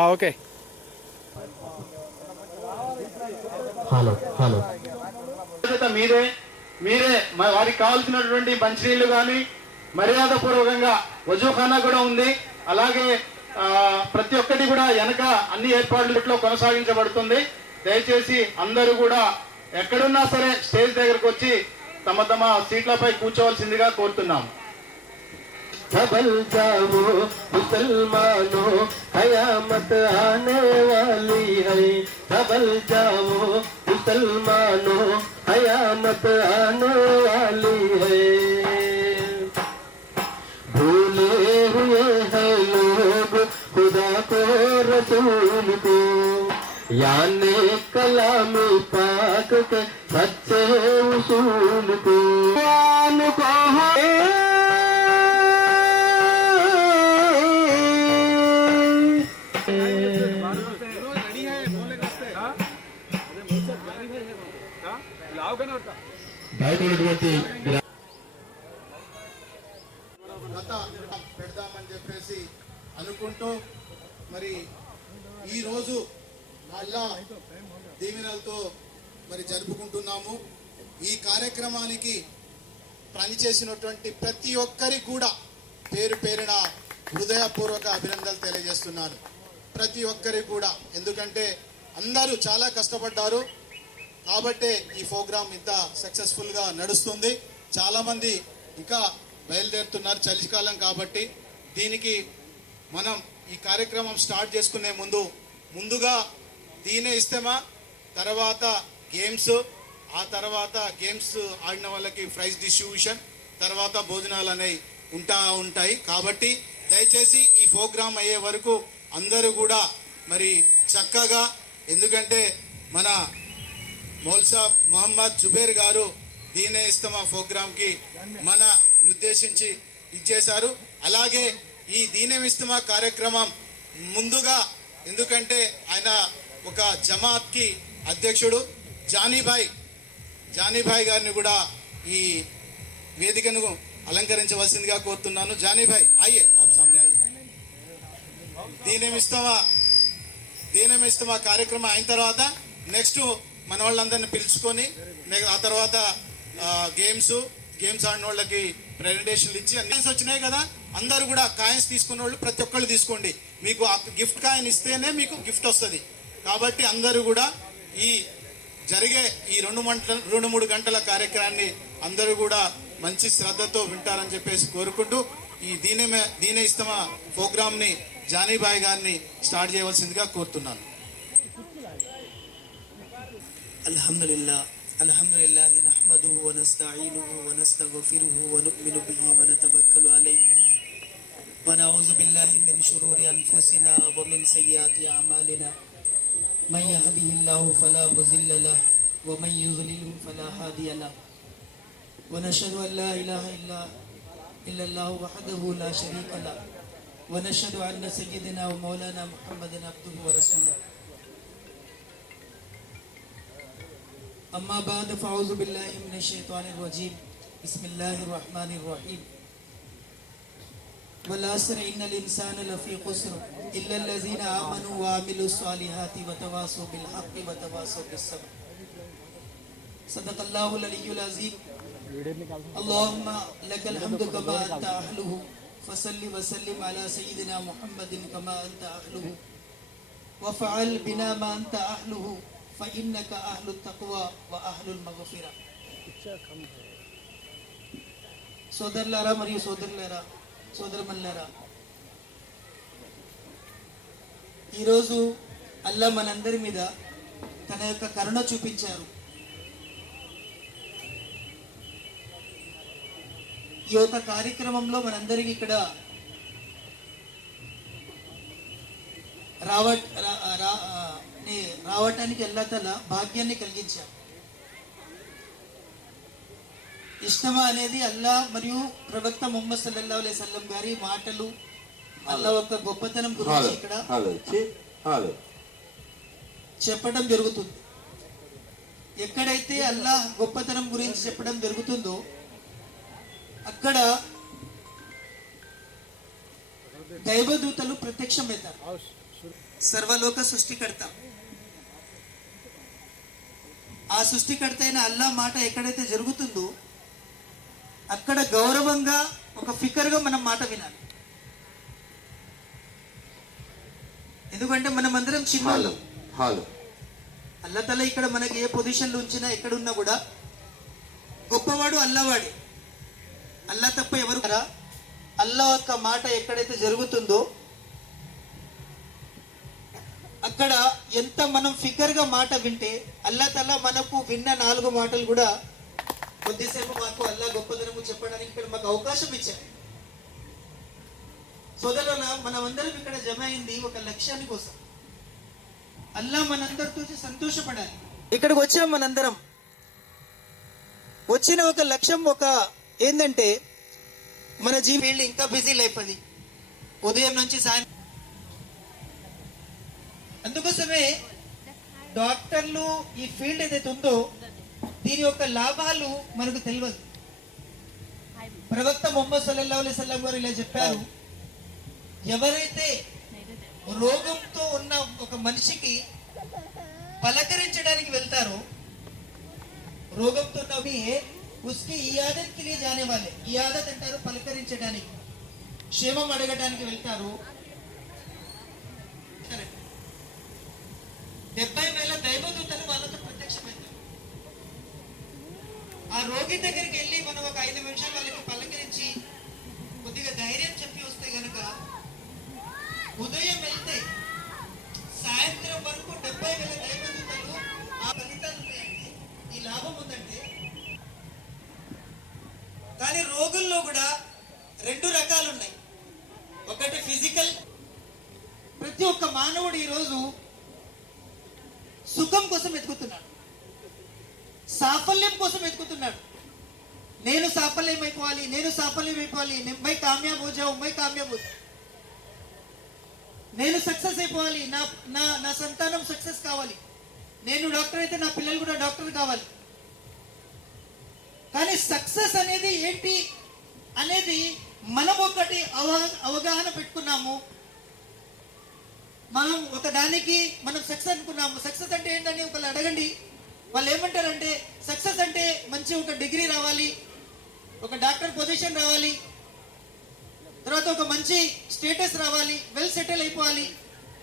Okay. Hello hello మీరే మీరే వారికి కావాల్సినటువంటి మంచినీళ్లు కానీ మర్యాదపూర్వకంగా వజూఖానా కూడా ఉంది. అలాగే ప్రతి ఒక్కటి కూడా వెనక అన్ని ఏర్పాట్లలో కొనసాగించబడుతుంది. దయచేసి అందరూ కూడా ఎక్కడున్నా సరే స్టేజ్ దగ్గరకు వచ్చి తమ తమ సీట్లపై కూర్చోవలసిందిగా కోరుతున్నాం. सबल जाओ मुसलमानों कयामत आने वाली है। सबल जाओ मुसलमानों कयामत आने वाली है। भूले हुए हैं लोग खुदा को रसूल को, यानी कलाम पाक के सच्चे उसूल को పెడదామని చెప్పేసి అనుకుంటూ మరి ఈరోజు మళ్ళా దీవెనలతో మరి జరుపుకుంటున్నాము. ఈ కార్యక్రమానికి పనిచేసినటువంటి ప్రతి ఒక్కరికి కూడా పేరు పేరున హృదయపూర్వక అభినందనలు తెలియజేస్తున్నాను. ప్రతి ఒక్కరికి కూడా, ఎందుకంటే అందరూ చాలా కష్టపడ్డారు కాబట్టే ఈ ప్రోగ్రాం ఇంత సక్సెస్ఫుల్గా నడుస్తుంది. చాలామంది ఇంకా బయలుదేరుతున్నారు చలికాలం కాబట్టి. దీనికి మనం ఈ కార్యక్రమం స్టార్ట్ చేసుకునే ముందుగా దీనే ఇస్తమా, తర్వాత గేమ్స్, ఆ తర్వాత గేమ్స్ ఆడిన వాళ్ళకి ప్రైజ్ డిస్ట్రిబ్యూషన్, తర్వాత భోజనాలు అనేవి ఉంటాయి. కాబట్టి దయచేసి ఈ ప్రోగ్రాం అయ్యే వరకు అందరూ కూడా మరి చక్కగా, ఎందుకంటే మన మౌల్సా మొహమ్మద్ జుబేర్ గారు దీనే ఇస్తమా ప్రోగ్రాంకి మన ఉద్దేశించి ఇచ్చేశారు. అలాగే ఈ దీనే ఇస్తమా కార్యక్రమం ముందుగా, ఎందుకంటే ఆయన ఒక జమాత్కి అధ్యక్షుడు జానీభాయ్ గారిని కూడా ఈ వేదికను అలంకరించవలసిందిగా కోరుతున్నాను. జానీభాయ్ ఆయ్యే ఆప్ సామ్నే ఆయ్యే. దీనేమిస్తమా కార్యక్రమం అయిన తర్వాత నెక్స్ట్ మన వాళ్ళందరినీ పిలుచుకొని ఆ తర్వాత గేమ్స్ ఆడిన వాళ్ళకి ప్రెజెంటేషన్లు ఇచ్చి అన్ని వచ్చినాయి కదా, అందరూ కూడా కాయిన్స్ తీసుకున్న వాళ్ళు ప్రతి ఒక్కళ్ళు తీసుకోండి. మీకు గిఫ్ట్ కాయిన్ ఇస్తేనే మీకు గిఫ్ట్ వస్తుంది. కాబట్టి అందరూ కూడా ఈ జరిగే ఈ 2-3 గంటల కార్యక్రమాన్ని అందరూ కూడా మంచి శ్రద్ధతో వింటారని చెప్పేసి కోరుకుంటూ ఈ దీనే ఇస్తమా ప్రోగ్రామ్ని జానీభాయ్ గారిని స్టార్ట్ చేయవలసిందిగా కోరుతున్నాను. అల్హమ్దులిల్లాహి నహ్మదుహు వ నస్తഈనుహు వ నస్తగ్ఫిరుహు వ ను'మిను బిహి వ నతవక్కలు అలైహి వ నఊజు బిల్లాహి మిన్ షురూరి అన్ఫుసినా వ మిన్ సయ్యిఆతి అమాలినా మన్ యహ్దిహిల్లాహు ఫలా ముజిల్ల లహు వ మన్ యుద్లిల్హు ఫలా హాదియ లహు వ నషహదు అన్ లా ఇలాహా ఇల్లల్లాహు వహదహు లా షరీక లహు వ నషహదు అన్న సయ్యిదనా వ మౌలానా ముహమ్మదన్ అబ్దుహు వ రసూలుహు. अम्मा बाद फ़अऊज़ु बिल्लाहि मिनश शैतानिर रजीम बिस्मिल्लाहिर रहमानिर रहीम वल अस्र इन्नल इंसान लफ़ी ख़ुस्र इल्लल लज़ीना आमनु व अमिलुस सालिहाति व तवासौ बिल हक़्क़ि व तवासौ बिस सब्र. सदक़ल्लाहुल अलिय्युल अज़ीम. अल्लाहुम्मा लकल हम्दु कमा अंत अहलुहु फसल्लि व सल्लिम अला सय्यिदिना मुहम्मदिन कमा अंत अहलुहु व फ़अल बिना मा अंत अहलुहु ఫఇన్నక అహ్లుత్ తక్వా వ అహ్లుల్ మగ్ఫిరా. సోదరులారా మరియు సోదరుమల్లారా, ఈరోజు అల్లా మనందరి మీద తన యొక్క కరుణ చూపించారు. ఈ యొక్క కార్యక్రమంలో మనందరికీ ఇక్కడ రావటానికి అల్లా తఆలా భాగ్యాన్ని కలిగించారు. ఇజ్తిమా అనేది అల్లా మరియు ప్రవక్త ముహమ్మద్ సల్లల్లాహు అలైహి వసల్లం గారి మాటలు, అల్లా యొక్క గొప్పతనం గురించి ఇక్కడ చెప్పడం జరుగుతుంది. ఎక్కడైతే అల్లా గొప్పతనం గురించి చెప్పడం జరుగుతుందో అక్కడ దైవదూతలు ప్రత్యక్షమవుతారు. సర్వలోక సృష్టికర్త. ఆ సృష్టికర్త అయిన అల్లా మాట ఎక్కడైతే జరుగుతుందో అక్కడ గౌరవంగా ఒక ఫికర్గా మనం మాట వినాలి. ఎందుకంటే మనం అందరం చిన్న అల్లా తల ఇక్కడ మనకి ఏ పొజిషన్లో ఉంచినా ఎక్కడున్నా కూడా గొప్పవాడు అల్లావాడే. అల్లా తప్ప ఎవరు అల్లా యొక్క మాట ఎక్కడైతే జరుగుతుందో అక్కడ ఎంత మనం ఫికర్గా మాట వింటే అల్లా తల మనకు విన్న 4 మాటలు కూడా కొద్దిసేపు మాకు అల్లా గొప్పదనము చెప్పడానికి ఇక్కడ మాకు అవకాశం ఇచ్చారు. సోదరుల మనమందరం ఇక్కడ జమ అయింది ఒక లక్ష్యాన్ని కోసం. అల్లా మనందరితో సంతోషపడాలి. ఇక్కడికి వచ్చాం మనందరం. వచ్చిన ఒక లక్ష్యం ఒక ఏంటంటే మన ఫీల్డ్ ఇంకా బిజీ లైఫ్ అది, ఉదయం నుంచి సాయంత్రం. అందుకోసమే డాక్టర్లు ఈ ఫీల్డ్ ఏదైతే ఉందో దీని యొక్క లాభాలు మనకు తెలియదు. ప్రవక్త ముహమ్మద్ సల్లల్లాహు అలైహి వసల్లం గారు ఇలా చెప్పారు, ఎవరైతే రోగంతో ఉన్న ఒక మనిషికి పలకరించడానికి వెళ్తారో, రోగంతో ఉన్నవి ఉస్కి ఇయాదత్ కి లియే జానే వాలే, ఇయాదత్ అంటారు పలకరించడానికి, క్షేమం అడగడానికి వెళ్తారు. 70,000 దైవదూతలు వాళ్ళతో ప్రత్యక్షమవుతారు. ఆ రోగి దగ్గరికి వెళ్ళి మనం ఒక 5 నిమిషాలు వాళ్ళకి పలకరించి కొద్దిగా ధైర్యం చెప్పి వస్తే గనక ఉదయం వెళ్తే సాయంత్రం వరకు 70,000 దైవదూతలు ఆ ఫలితాలు ఉన్నాయంటే, ఈ లాభం ఉందంటే. కానీ రోగుల్లో కూడా 2 రకాలు ఉన్నాయి. ఒకటి ఫిజికల్. ప్రతి ఒక్క మానవుడు ఈరోజు సుఖం కోసం వెతుకుతున్నాడు, సాఫల్యం కోసం వెతుకుతున్నాడు. నేను సాఫల్యం అయిపోవాలి, నేను సాఫల్యం అయిపోవాలి, మై కామ్యాబ్ హో జాऊं, మై కామ్యాబ్ హో జాऊं, నేను సక్సెస్ అయిపోవాలి, నా సంతానం సక్సెస్ కావాలి, నేను డాక్టర్ అయితే నా పిల్లలు కూడా డాక్టర్ కావాలి. కానీ సక్సెస్ అనేది ఏంటి అనేది మనం ఒకటి అవగాహన పెట్టుకున్నాము. మనం ఒక దానికి మనం సక్సెస్ అనుకున్నాము. సక్సెస్ అంటే ఏంటని ఒకళ్ళు అడగండి, వాళ్ళు ఏమంటారంటే సక్సెస్ అంటే మంచి ఒక డిగ్రీ రావాలి, ఒక డాక్టర్ పొజిషన్ రావాలి, తర్వాత ఒక మంచి స్టేటస్ రావాలి, వెల్ సెటిల్ అయిపోవాలి,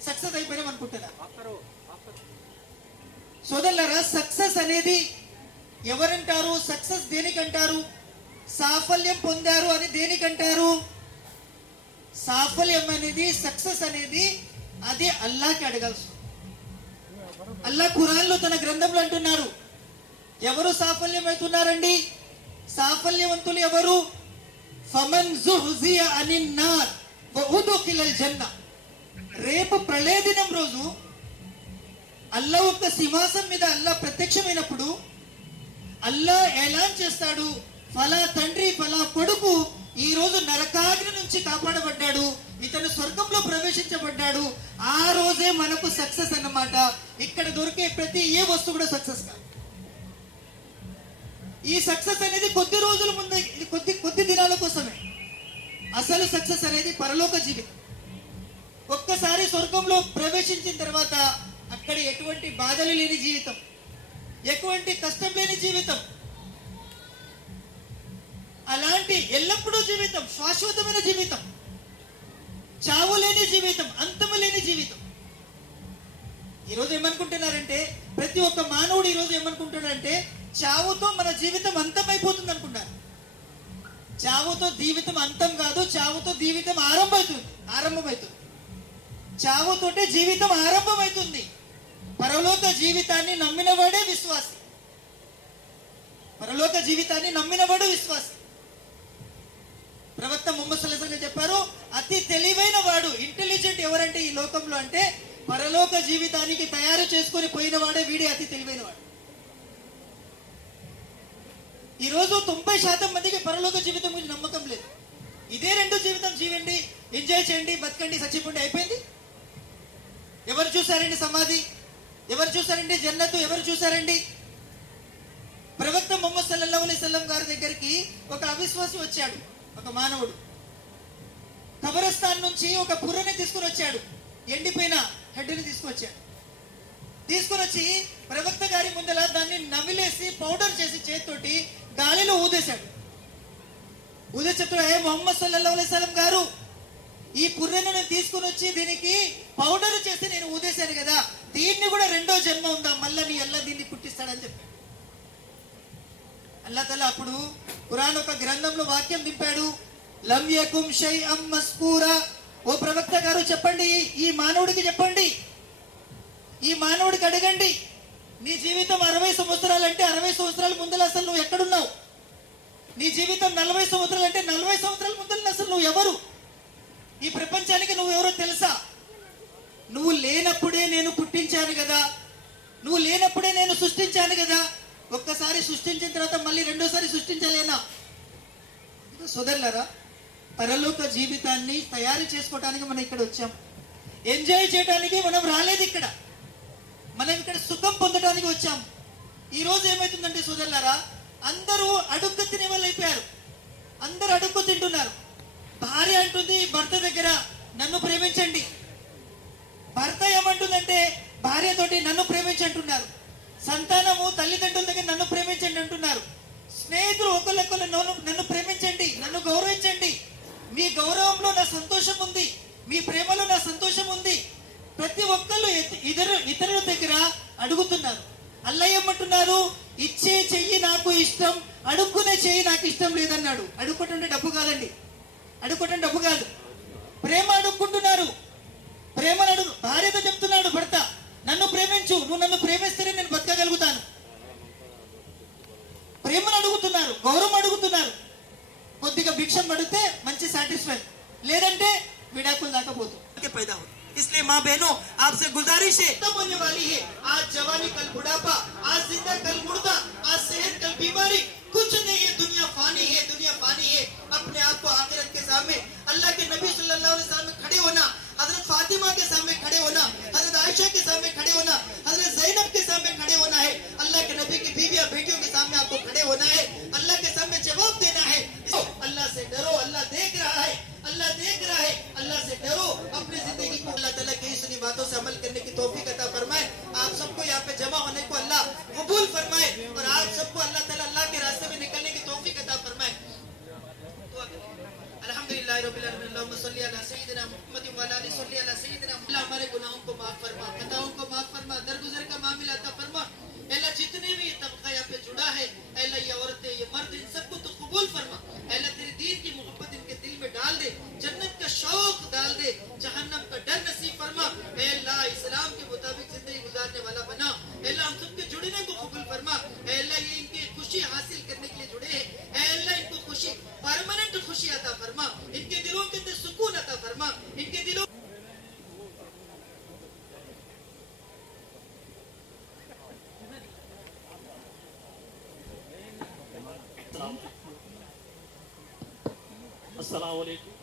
సక్సెస్ అయిపోయినాం అనుకుంటారా? సోదరులారా, సక్సెస్ అనేది ఎవరంటారు? సక్సెస్ దేనికంటారు? సాఫల్యం పొందారు అని దేనికంటారు? సాఫల్యం అనేది, సక్సెస్ అనేది అది అల్లాహకి అడగాల్సి. అల్లా ఖురాన్లో తన గ్రంథంలో అంటున్నారు, ఎవరు సాఫల్యం అవుతున్నారండి? సాఫల్యవంతులు ఎవరు? ఫమన్ జుహ్జియా అనిన్ నార్ వ ఉద్ఖిలల్ జన్న. రేపు ప్రళయ దినం రోజు అల్లా యొక్క సింహాసనం మీద అల్లా ప్రత్యక్షమైనప్పుడు అల్లా ఎలాన్ చేస్తాడు, ఫలా తండ్రి ఫలా కొడుకు ఈ రోజు నరకాగ్ని నుంచి కాపాడబడ్డాడు, ఇతను స్వర్గంలో ప్రవేశించబడ్డాడు. ఆ రోజే మనకు సక్సెస్ అన్నమాట. ఇక్కడ దొరికే ప్రతి ఏ వస్తువు కూడా సక్సెస్ కాదు. ఈ సక్సెస్ అనేది కొద్ది రోజుల ముందే, కొద్ది దినాల కోసమే. అసలు సక్సెస్ అనేది పరలోక జీవితం. ఒక్కసారి స్వర్గంలో ప్రవేశించిన తర్వాత అక్కడ ఎటువంటి బాధలు లేని జీవితం, ఎటువంటి కష్టం లేని జీవితం, అలాంటి ఎల్లప్పుడూ జీవితం, శాశ్వతమైన జీవితం, చావు లేని జీవితం, అంతము లేని జీవితం. ఈరోజు ఏమనుకుంటున్నారంటే, ప్రతి ఒక్క మానవుడు ఈరోజు ఏమనుకుంటున్నారంటే చావుతో మన జీవితం అంతమైపోతుంది అనుకుంటారు. చావుతో జీవితం అంతం కాదు, చావుతో జీవితం ఆరంభమవుతుంది. చావుతోటే జీవితం ఆరంభమవుతుంది. పరలోక జీవితాన్ని నమ్మినవాడే విశ్వాసి. పరలోక జీవితాన్ని నమ్మినవాడు విశ్వాసి. ప్రవక్త ముహమ్మద్ సల్లల్లాహు అలైహి వసల్లం చెప్పారు, అతి తెలివైన వాడు, ఇంటెలిజెంట్ ఎవరంటే ఈ లోకంలో అంటే పరలోక జీవితానికి తయారు చేసుకొని పోయిన వాడే వీడే అతి తెలివైన వాడు. ఈరోజు 90% మందికి పరలోక జీవితం గురించి నమ్మకం లేదు. ఇదే 2 జీవితం జీవండి, ఎంజాయ్ చేయండి, బతకండి, చచ్చిపోండి, అయిపోయింది. ఎవరు చూసారండి సమాధి? ఎవరు చూసారండి జన్నతు? ఎవరు చూసారండి? ప్రవక్త ముహమ్మద్ సల్లల్లాహు అలైహి వసల్లం గారి దగ్గరికి ఒక అవిశ్వాసి వచ్చాడు, ఒక మానవుడు. కబరస్థాన్ నుంచి ఒక పుర్రెని తీసుకుని వచ్చాడు, ఎండిపోయిన హెడ్ని తీసుకొని వచ్చి ప్రవక్త గారి ముందర దాన్ని నమిలేసి పౌడర్ చేసి చేతితోటి గాలిలో ఊదేశాడు. చెప్తాడు, ఏ మొహమ్మద్ సల్లల్లాహు అలైహి వసల్లం గారు, ఈ పుర్రెను నేను తీసుకుని వచ్చి దీనికి పౌడర్ చేసి నేను ఊదేశాను కదా, దీన్ని కూడా రెండో జన్మ ఉందా, మళ్ళా నీ అల్లా దీన్ని పుట్టిస్తాడని చెప్పాడు. అల్లా తఆలా అప్పుడు ఖురాన్ ఒక గ్రంథంలో వాక్యం దింపాడు, లం యకుం షైఅం మస్కూరా. ఓ ప్రవక్త గారు చెప్పండి, ఈ మానవుడికి చెప్పండి, ఈ మానవుడికి అడగండి, నీ జీవితం 60 సంవత్సరాలు అంటే 60 సంవత్సరాల ముందర అసలు నువ్వు ఎక్కడున్నావు? నీ జీవితం 40 సంవత్సరాలు అంటే 40 సంవత్సరాల ముందర అసలు నువ్వు ఎవరు? ఈ ప్రపంచానికి నువ్వు ఎవరో తెలుసా? నువ్వు లేనప్పుడే నేను పుట్టించాను కదా, నువ్వు లేనప్పుడే నేను సృష్టించాను కదా. ఒక్కసారి సృష్టించిన తర్వాత మళ్ళీ రెండోసారి సృష్టించలేనా? సోదరులారా, పరలోక జీవితాన్ని తయారు చేసుకోవడానికి మనం ఇక్కడ వచ్చాం. ఎంజాయ్ చేయడానికి మనం రాలేదు ఇక్కడ, మనం ఇక్కడ సుఖం పొందడానికి వచ్చాం. ఈ రోజు ఏమైతుందంటే సోదరులారా, అందరూ అడుక్కు తినే వాళ్ళు అయిపోయారు. అందరూ అడుక్కు తింటున్నారు. భార్య అంటుంది భర్త దగ్గర, నన్ను ప్రేమించండి. భర్త ఏమంటుందంటే భార్యతోటి, నన్ను ప్రేమించంటున్నారు. సంతానము తల్లిదండ్రుల దగ్గర నన్ను ప్రేమించండి అంటున్నారు. స్నేహితులు ఒకళ్ళొకళ్ళు నన్ను ప్రేమించండి, నన్ను గౌరవించండి, మీ గౌరవంలో నా సంతోషం ఉంది, మీ ప్రేమలో నా సంతోషం ఉంది. ప్రతి ఒక్కళ్ళు ఇతరుల దగ్గర అడుగుతున్నారు. అల్లా ఏమంటున్నారు, ఇచ్చే చెయ్యి నాకు ఇష్టం, అడుక్కునే చెయ్యి నాకు ఇష్టం లేదన్నాడు. అడుక్కుంటుంటే డబ్బు కాదండి, అడుక్కుంటే డబ్బు కాదు, ప్రేమ అడుక్కుంటున్నారు. ప్రేమను అడుగు. భార్యతో చెప్తున్నాడు భర్త, నన్ను ప్రేమించు, నువ్వు నన్ను ప్రేమిస్తేనే నేను బతకగలుగుతాను. ప్రేమను అడుగుతున్నారు, గౌరవం అడుగుతున్నారు. కొద్దిగా భిక్షం పడితే మంచి సాటిస్ఫై, లేదంటే విడాకులు దాకపోతుంది. इसलिए माँ बहनों, आपसे गुजारिश है, तब होने वाली है आज जवानी कल बुढ़ापा, आज जिंदा कल मुर्दा, आज सेहत कल बीमारी, कुछ नहीं है, दुनिया फानी है, दुनिया फानी है। अपने आप को आखिरत के सामने अल्लाह के नबी सल्लल्लाहु अलैहि वसल्लम में खड़े होना, हजरत फातिमा के सामने खड़े होना, हजरत आयशा के सामने खड़े होना, हजरत ज़ैनब के सामने खड़े होना है, अल्लाह के नबी की बीवियां बेटियों के सामने आपको खड़े होना है, अल्लाह के सामने जवाब देना है। अल्लाह से डरो, अल्लाह देख रहा है, अल्लाह देख रहा है, अल्लाह से डरो। अपनी जिंदगी को अल्लाह ताला की सुनी बातों से अमल करने की तौफीक अता फरमाए। आप सबको यहाँ पे जमा होने को अल्लाह कबूल फरमाए और आप सबको अल्लाह ताला अल्लाह के रास्ते में निकलने की तौफीक अता फरमाए। अल्हम्दुलिल्लाह रब्बिल आलमीन, अल्लाहुम्मा सल्ली अला सय्यिदिना मुहम्मद व अला आलि सल्ली अला सय्यिदिना। अल्लाह हमारे गुनाहों को माफ फरमा, खताओं को माफ फरमा, दरगुजर का मामला अता फरमा। अल्लाह जितने भी तबका यहाँ पे जुड़ा है, अल्लाह ये औरतें ये मर्द, इन सबको तो कबूल फरमा। अल्लाह तेरे दीन की मोहब्बत इनके दिल में डाल दे, जन्नत का शौक डाल दे, जहन्नम का डर नसीब फरमा। अल्लाह इस्लाम के मुताबिक जिंदगी गुजारने वाला बना। अल्लाह हम सबके जुड़ने को कबूल फरमा। अल्लाह ये इनकी खुशी हासिल करने के लिए जुड़े हैं, अल्लाह इनको खुशी, परमानेंट खुशी अता फरमा, इनके दिलों के अंदर सुकून अता फरमा, इनके दिलों अस्सलाम वालेकुम।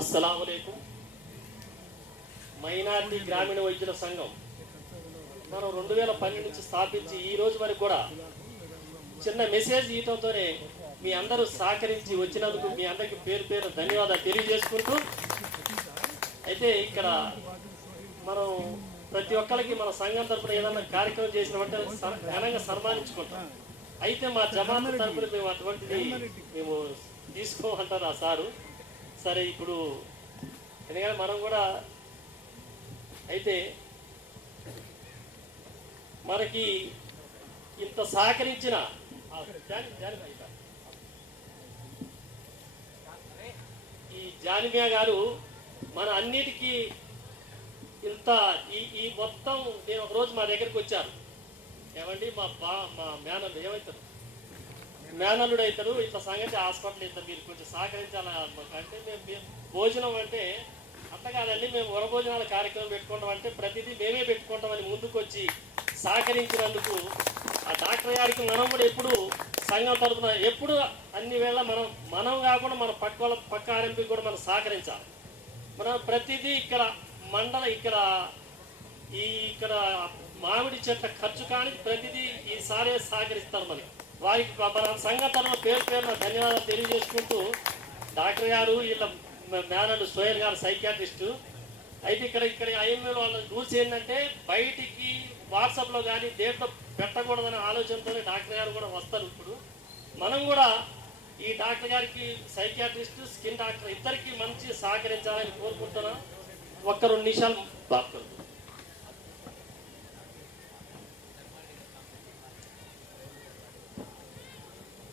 अस्सलाम वालेकुम। మైనారిటీ గ్రామీణ వైద్యుల సంఘం మనం 2012 నుంచి స్థాపించి ఈ రోజు వరకు కూడా చిన్న మెసేజ్ ఇవ్వడంతోనే మీ అందరూ సహకరించి వచ్చినందుకు మీ అందరికీ పేరు పేరు ధన్యవాదాలు తెలియజేసుకుంటూ, అయితే ఇక్కడ మనం ప్రతి ఒక్కరికి మన సంఘం తరఫున ఏదైనా కార్యక్రమం చేసినట్టే ఘనంగా సన్మానించుకుంటాం. అయితే మా జమాత్ తరఫున మేము అటువంటిది మేము తీసుకోమంటారు ఆ సారు. సరే, ఇప్పుడు ఎందుకంటే మనం కూడా అయితే మనకి ఇంత సహకరించిన ఈ జానిమియా గారు మన అన్నిటికీ ఇంత ఈ మొత్తం నేను ఒకరోజు మా దగ్గరికి వచ్చారు. ఏమండి మా మేనల్లుడు ఏమవుతారు, మేనల్లుడు అవుతారు, ఇట్లా సంగతి హాస్పిటల్ ఇంత మీరు కొంచెం సహకరించాలి అంటే మేము భోజనం అంటే అంత కాదండి, మేము వనభోజనాల కార్యక్రమం పెట్టుకుంటాం అంటే ప్రతిదీ మేమే పెట్టుకుంటామని ముందుకు వచ్చి సహకరించినందుకు ఆ డాక్టర్ గారికి మనం కూడా ఎప్పుడు సంఘం తరఫున ఎప్పుడు అన్ని వేళ మనం కాకుండా మన పక్క ఆర్ఎంపీకి కూడా మనం సహకరించాలి. మనం ప్రతిదీ ఇక్కడ మండల ఇక్కడ మామిడి చెట్ల ఖర్చు కానీ ప్రతిదీ ఈసారే సహకరిస్తారు మనకి. వారికి మన సంఘం తరఫున పేరు పేరున ధన్యవాదాలు తెలియజేసుకుంటూ, డాక్టర్ గారు వీళ్ళ మేనల్డ్ సోహెల్ గారు సైకియాట్రిస్టు. అయితే ఇక్కడ ఐఎంఏలో వాళ్ళ రూల్స్ ఏంటంటే బయటికి వాట్సాప్లో కానీ దేంట్లో పెట్టకూడదనే ఆలోచనతోనే డాక్టర్ గారు కూడా వస్తారు. ఇప్పుడు మనం కూడా ఈ డాక్టర్ గారికి సైకియాట్రిస్ట్, స్కిన్ డాక్టర్ ఇద్దరికి మంచి సహకరించాలని కోరుకుంటున్నాం. ఒక్క 2 నిమిషాలు బాగా.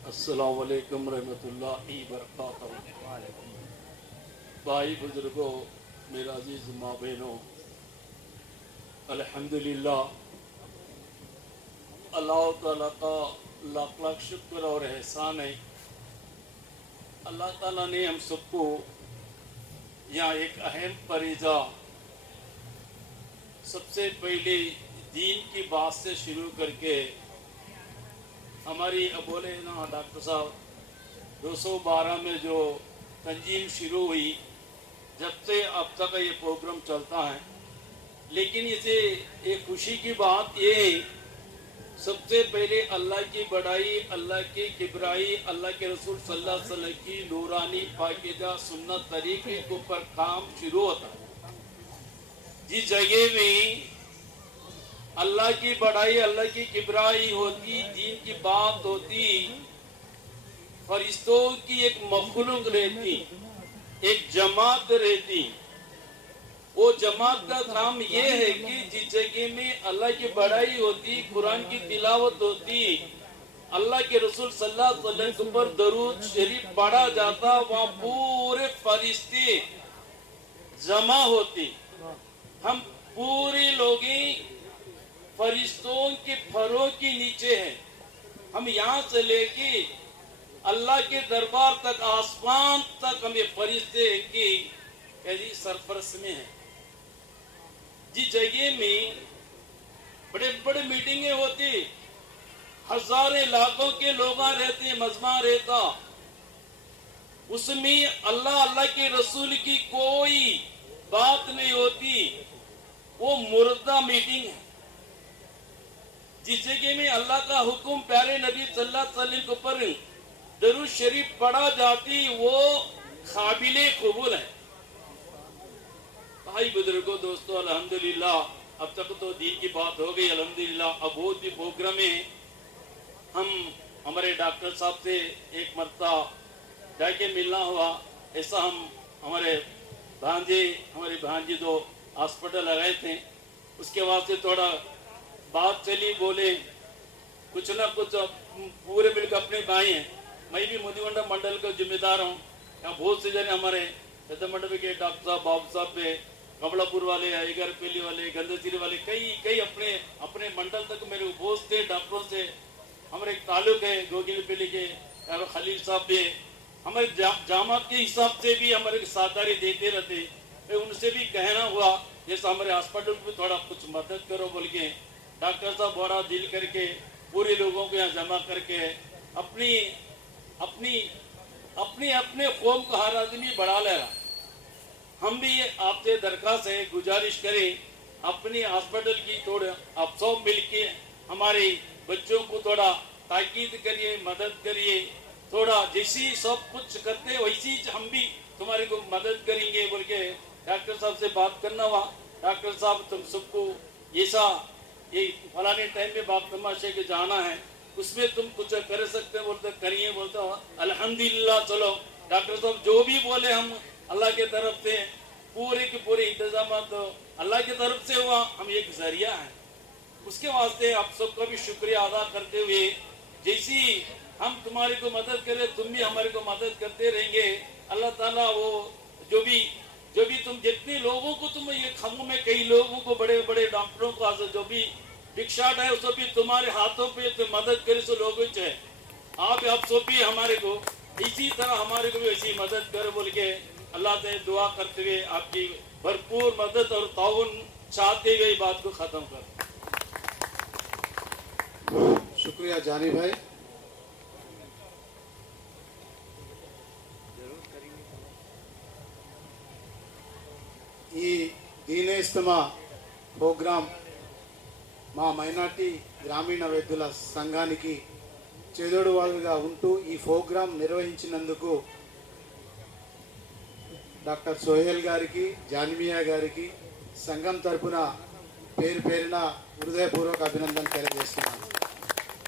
अस्सलाम वालेकुम रहमतुल्लाहि बरकातहू। भाई बुजुर्गों, मेरा अजीज माँ बहनों, अल्हम्दुलिल्लाह अल्लाह ताला का लाख लाख शुक्र और एहसान है। अल्लाह ताला ने हम सबको यहाँ एक अहम फरीज़ा सबसे पहले दीन की बात से शुरू करके हमारी अब बोले ना डॉक्टर साहब 212 में जो तंजीम शुरू हुई, जब से अब तक ये प्रोग्राम चलता है। लेकिन इसे एक खुशी की बात ये है, सबसे पहले अल्लाह की बड़ाई, अल्लाह की किबराई, अल्लाह के रसूल सल्लल्लाहु अलैहि वसल्लम की नूरानी पाकीज़ा सुन्नत तरीके के ऊपर काम शुरू होता है। जिस जगह में अल्लाह की बड़ाई, अल्लाह की किबराई होती, दीन की बात होती, फरिश्तों की एक मखलूक रहती, एक जमात रहती। वो जमात का काम ये है कि जिस जगह में अल्लाह की बड़ाई होती, कुरान की तिलावत होती, अल्लाह के रसूल सल्लल्लाहु अलैहि वसल्लम के ऊपर दरूद शरीफ पढ़ा जाता, वहाँ पूरे फरिश्ते जमा होती। हम पूरे लोग फरिश्तों के फरों के नीचे हैं। हम यहाँ से लेके अल्लाह के दरबार तक, आसमान तक हमें फरिश्ते की ऐसी सरफरस में है। जिस जगह में बड़े बड़े मीटिंगें होती, हजारों लाखों के लोग रहते, मजमा रहता, उसमें अल्लाह अल्लाह के रसूल की कोई बात नहीं होती, वो मुर्दा मीटिंग है। जिस जगह में अल्लाह का हुक्म प्यारे नबी सल्लल्लाहु अलैहि वसल्लम के ऊपर दरूद शरीफ पढ़ा जाती, वो काबिले कबूल है। भाई बुजुर्गों, दोस्तों, अल्हम्दुलिल्लाह अब तक तो दीन की बात हो गई। अल्हम्दुलिल्लाह अब बहुत ही प्रोग्राम में हम हमारे डॉक्टर साहब से एक मरता जाके मिलना हुआ। ऐसा हम हमारे भांजे जो हॉस्पिटल लगाए थे, उसके बाद से थोड़ा बात चली, बोले कुछ ना कुछ पूरे मिलकर अपने भाई हैं। मैं भी मुदिवंडा मंडल का जिम्मेदार हूँ। यहाँ बहुत से जने हमारे पेद मंडल के डॉक्टर साहब, बाबू साहब पे, कमलापुर वाले, अयगरपल्ली वाले, गंदसिरी वाले, कई अपने मंडल तक मेरे बहुत से डॉक्टरों से हमारे एक ताल्लुक है। गोगिलपल्ली के खलील साहब भी हमारे जामात के हिसाब से भी हमारे साझेदारी देते रहते। उनसे भी कहना हुआ जैसा हमारे हॉस्पिटल में थोड़ा कुछ मदद करो बोल के, डॉक्टर साहब बड़ा दिल करके पूरे लोगों को यहाँ जमा करके अपने कौम का हर आदमी बढ़ा ले रहा। हम भी आपसे दरखास्त है, गुजारिश करें, अपनी हॉस्पिटल की थोड़ा आप सब मिल के हमारे बच्चों को थोड़ा ताकीद करिए, मदद करिए। थोड़ा जैसी सब कुछ करते वैसी हम भी तुम्हारे को मदद करेंगे बोल के डॉक्टर साहब से बात करना हुआ। डॉक्टर साहब तुम सबको ऐसा ये फलाने टाइम में बाप तमाशे के जाना है, उसमें तुम कुछ कर सकते हो बोलते करिए। बोलता अल्हम्दुलिल्लाह, चलो डॉक्टर साहब जो भी बोले हम अल्लाह के तरफ से पूरे के पूरे इंतजाम तो अल्लाह की तरफ से हुआ, हम एक जरिया है। उसके वास्ते आप सबका भी शुक्रिया अदा करते हुए, जैसी हम तुम्हारे को मदद करें तुम भी हमारे को मदद करते रहेंगे। अल्लाह ताला वो जो भी तुम जितने लोगों को तुम ये खमों में कई लोगों को बड़े बड़े डॉक्टरों को जो भी भिक्षाट है उसको भी तुम्हारे हाथों पे तो मदद करे सो लोगों से आप सब भी हमारे को इसी तरह हमारे को भी ऐसी मदद करो बोल के अल्लाह से दुआ करते हुए आपकी भरपूर मदद और ताउन चाहते हुए बात को खत्म कर। शुक्रिया जानी भाई। ఈ దీనే ఇస్తమా ప్రోగ్రాం మా మైనార్టీ గ్రామీణ వైద్యుల సంఘానికి చేదోడువాదుగా ఉంటూ ఈ ప్రోగ్రాం నిర్వహించినందుకు డాక్టర్ సోహెల్ గారికి, జాన్మియా గారికి సంఘం తరపున పేరు పేరున హృదయపూర్వక అభినందనలు తెలియజేస్తున్నాను.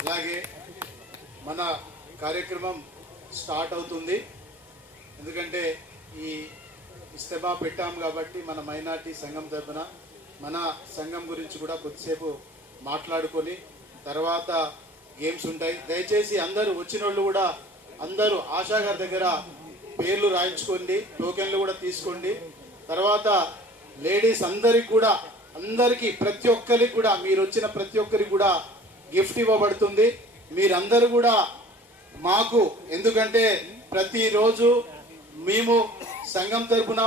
అలాగే మన కార్యక్రమం స్టార్ట్ అవుతుంది. ఎందుకంటే ఈ ఇస్తమా పెట్టాం కాబట్టి మన మైనార్టీ సంఘం తరపున మన సంఘం గురించి కూడా కొద్దిసేపు మాట్లాడుకొని తర్వాత గేమ్స్ ఉంటాయి. దయచేసి అందరూ వచ్చిన వాళ్ళు కూడా అందరూ ఆశా గారి దగ్గర పేర్లు రాయించుకోండి, టోకెన్లు కూడా తీసుకోండి. తర్వాత లేడీస్ అందరికీ ప్రతి ఒక్కరికి కూడా మీరు వచ్చిన ప్రతి ఒక్కరికి కూడా గిఫ్ట్ ఇవ్వబడుతుంది. మీరందరూ కూడా మాకు, ఎందుకంటే ప్రతిరోజు మేము సంఘం తరపున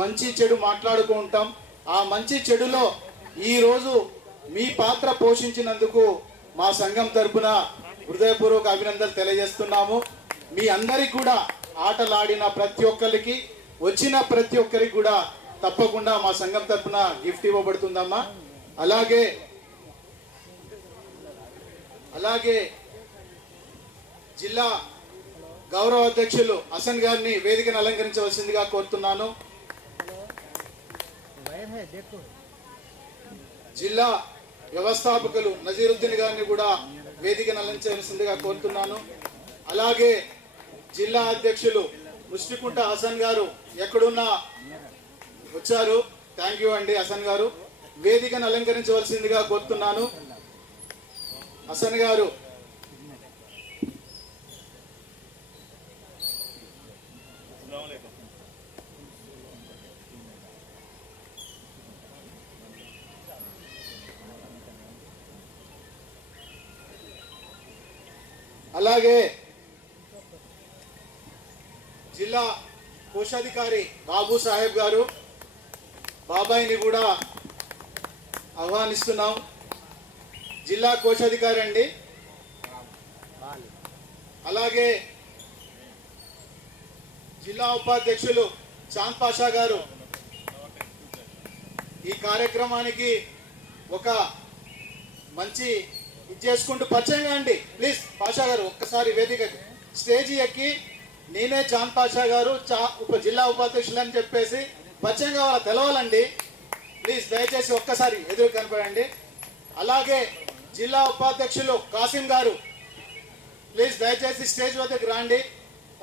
మంచి చెడు మాట్లాడుకుంటాం. ఆ మంచి చెడులో ఈరోజు మీ పాత్ర పోషించినందుకు మా సంఘం తరపున హృదయపూర్వక అభినందనలు తెలియజేస్తున్నాము. మీ అందరికి కూడా ఆటలాడిన ప్రతి ఒక్కరికి, వచ్చిన ప్రతి ఒక్కరికి కూడా తప్పకుండా మా సంఘం తరపున గిఫ్ట్ ఇవ్వబడుతుందమ్మా. అలాగే జిల్లా గౌరవ అధ్యక్షులు హసన్ గారిని వేదికను అలంకరించవలసిందిగా కోరుతున్నాను. జిల్లా వ్యవస్థాపకులు నజీరుద్దీన్ గారిని కూడా వేదికను అలంకరించవలసిందిగా కోరుతున్నాను. అలాగే జిల్లా అధ్యక్షులు ముష్టికుంట హసన్ గారు ఎక్కడున్నా వచ్చారు. థ్యాంక్ యూ అండి హసన్ గారు. వేదికను అలంకరించవలసిందిగా కోరుతున్నాను. హసన్ గారు అలాగే జిల్లా కోశాధికారి బాబు సాహెబ్ గారు, బాబాయిని కూడా ఆహ్వానిస్తున్నాం. జిల్లా కోశాధికారి అండి. అలాగే జిల్లా ఉపాధ్యక్షులు చాంద్ పాషా గారు ఈ కార్యక్రమానికి ఒక మంచి ఇది చేసుకుంటూ పరిచయంగా అండి. ప్లీజ్ పాషా గారు ఒక్కసారి వేదిక స్టేజీ ఎక్కి నేనే చాంద్ పాషా గారు జిల్లా ఉపాధ్యక్షులు అని చెప్పేసి పరిచయం కావాలా, తెలవాలండి. ప్లీజ్ దయచేసి ఒక్కసారి ఎదురు కనపడండి. అలాగే జిల్లా ఉపాధ్యక్షులు కాసిం గారు ప్లీజ్ దయచేసి స్టేజ్ వద్దకు రాండి.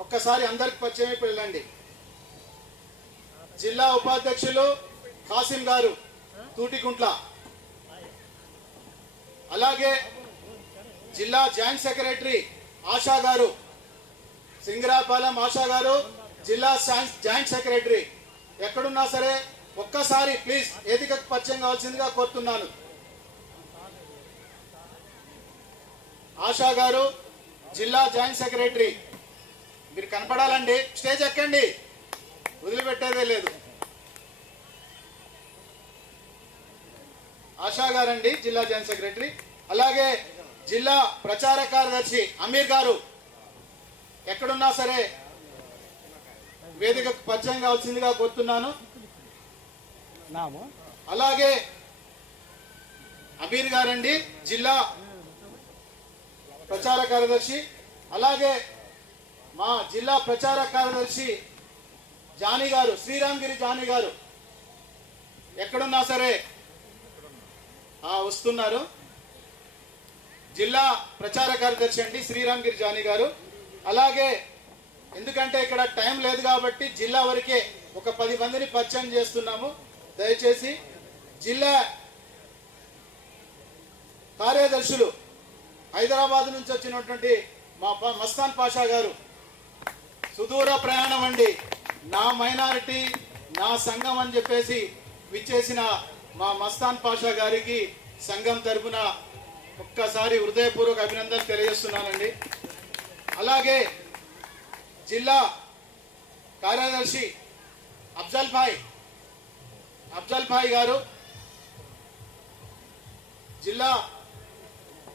ఒక్కసారి అందరికి పరిచయం అయిపోయి వెళ్ళండి. జిల్లా ఉపాధ్యక్షులు కాసిం గారు తూటికుంట్ల. అలాగే జిల్లా జాయింట్ సెక్రటరీ ఆశా గారు, సింగరాపాలెం ఆశా గారు జిల్లా జాయింట్ సెక్రటరీ. ఎక్కడున్నా సరే ఒక్కసారి ప్లీజ్ వేదికకు పరిచయం కావాల్సిందిగా కోరుతున్నాను. ఆశా గారు జిల్లా జాయింట్ సెక్రటరీ, మీరు కనపడాలండి. స్టేజ్ ఎక్కండి, వదిలిపెట్టేదే లేదు. ఆశా గారండి జిల్లా జాయింట్ సెక్రటరీ. అలాగే జిల్లా ప్రచార కార్యదర్శి అమీర్ గారు ఎక్కడున్నా సరే వేదికకు పరిచయం కావాల్సిందిగా కోరుతున్నాను. అలాగే అమీర్ గారండి జిల్లా ప్రచార కార్యదర్శి. అలాగే మా జిల్లా ప్రచార కార్యదర్శి జానీ గారు, శ్రీరామ్గిరి జానీ గారు ఎక్కడున్నా సరే వస్తున్నారు. జిల్లా ప్రచార కార్యదర్శి అండి శ్రీరామ్గిరి జానీ గారు. అలాగే ఎందుకంటే ఇక్కడ టైం లేదు కాబట్టి జిల్లా వరకే ఒక 10 మందిని పరిచయం చేస్తున్నాము. దయచేసి జిల్లా కార్యదర్శులు హైదరాబాద్ నుంచి వచ్చినటువంటి మా మస్తాన్ పాషా గారు, సుదూర ప్రయాణం అండి, నా మైనారిటీ నా సంఘం అని చెప్పేసి విచ్చేసిన మా మస్తాన్ పాషా గారికి సంఘం తరపున ఒక్కసారి హృదయపూర్వక అభినందనలు తెలియజేస్తున్నానండి. అలాగే జిల్లా కార్యదర్శి అఫ్జల్ భాయ్ గారు, జిల్లా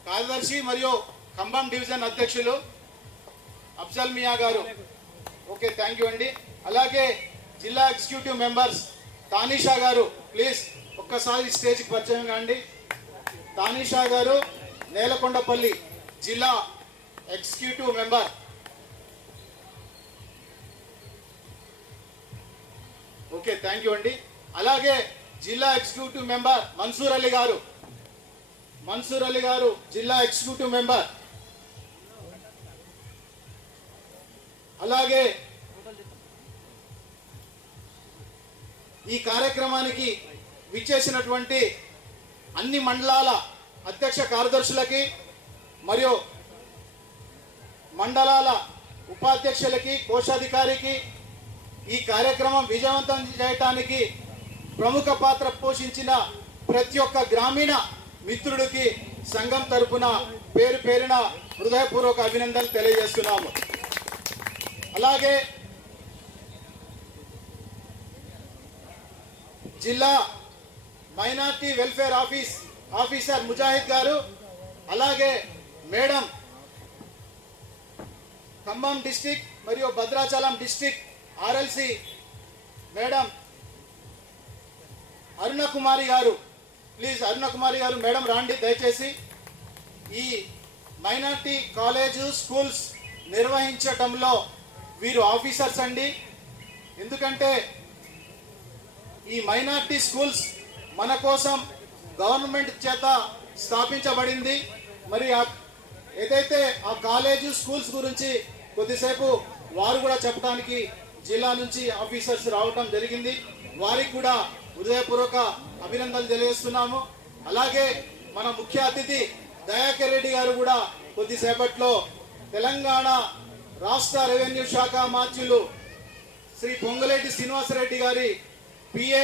కార్యదర్శి మరియు ఖమ్మం డివిజన్ అధ్యక్షులు అఫ్జల్ మియా గారు. ఓకే, థ్యాంక్ యూ అండి. అలాగే జిల్లా ఎగ్జిక్యూటివ్ మెంబర్స్ తానిషా గారు, ప్లీజ్ ఒక్కసారి స్టేజ్కి పరిచయం కాండి. తానిషా గారు నేలకొండపల్లి జిల్లా executive member. Okay, thank you అండి. అలాగే జిల్లా ఎగ్జిక్యూటివ్ మెంబర్ మన్సూర్ అలీ గారు జిల్లా ఎగ్జిక్యూటివ్ మెంబర్. అలాగే ఈ కార్యక్రమానికి విచ్చేసినటువంటి అన్ని మండలాల అధ్యక్ష కార్యదర్శులకి మరియు మండలాల ఉపాధ్యక్షులకి, కోశాధికారికి, ఈ కార్యక్రమం విజయవంతం చేయడానికి ప్రముఖ పాత్ర పోషించిన ప్రతి ఒక్క గ్రామీణ మిత్రుడికి సంఘం తరపున పేరు పేరున హృదయపూర్వక అభినందనలు తెలియజేస్తున్నాము. అలాగే జిల్లా మైనార్టీ వెల్ఫేర్ ఆఫీసర్ ముజాహిద్ గారు, అలాగే మేడం ఖమ్మం డిస్టిక్ మరియు Bhadrachalam district RLC madam Arunakumari గారు, ప్లీజ్ అరుణకుమారి గారు మేడం రాండి దయచేసి. ఈ మైనార్టీ కాలేజు స్కూల్స్ నిర్వహించటంలో వీరు ఆఫీసర్స్ అండి. ఎందుకంటే ఈ మైనార్టీ స్కూల్స్ మన కోసం గవర్నమెంట్ చేత స్థాపించబడింది. మరి ఏదైతే ఆ కాలేజు స్కూల్స్ గురించి కొద్దిసేపు వారు కూడా చెప్పడానికి జిల్లా నుంచి ఆఫీసర్స్ రావటం జరిగింది. వారికి కూడా హృదయపూర్వక అభినందనలు తెలియజేస్తున్నాము. అలాగే మన ముఖ్య అతిథి దయాకర్ రెడ్డి గారు కూడా కొద్దిసేపట్లో తెలంగాణ రాష్ట్ర రెవెన్యూ శాఖ మాత్యులు శ్రీ పొంగులేటి శ్రీనివాసరెడ్డి గారి పిఏ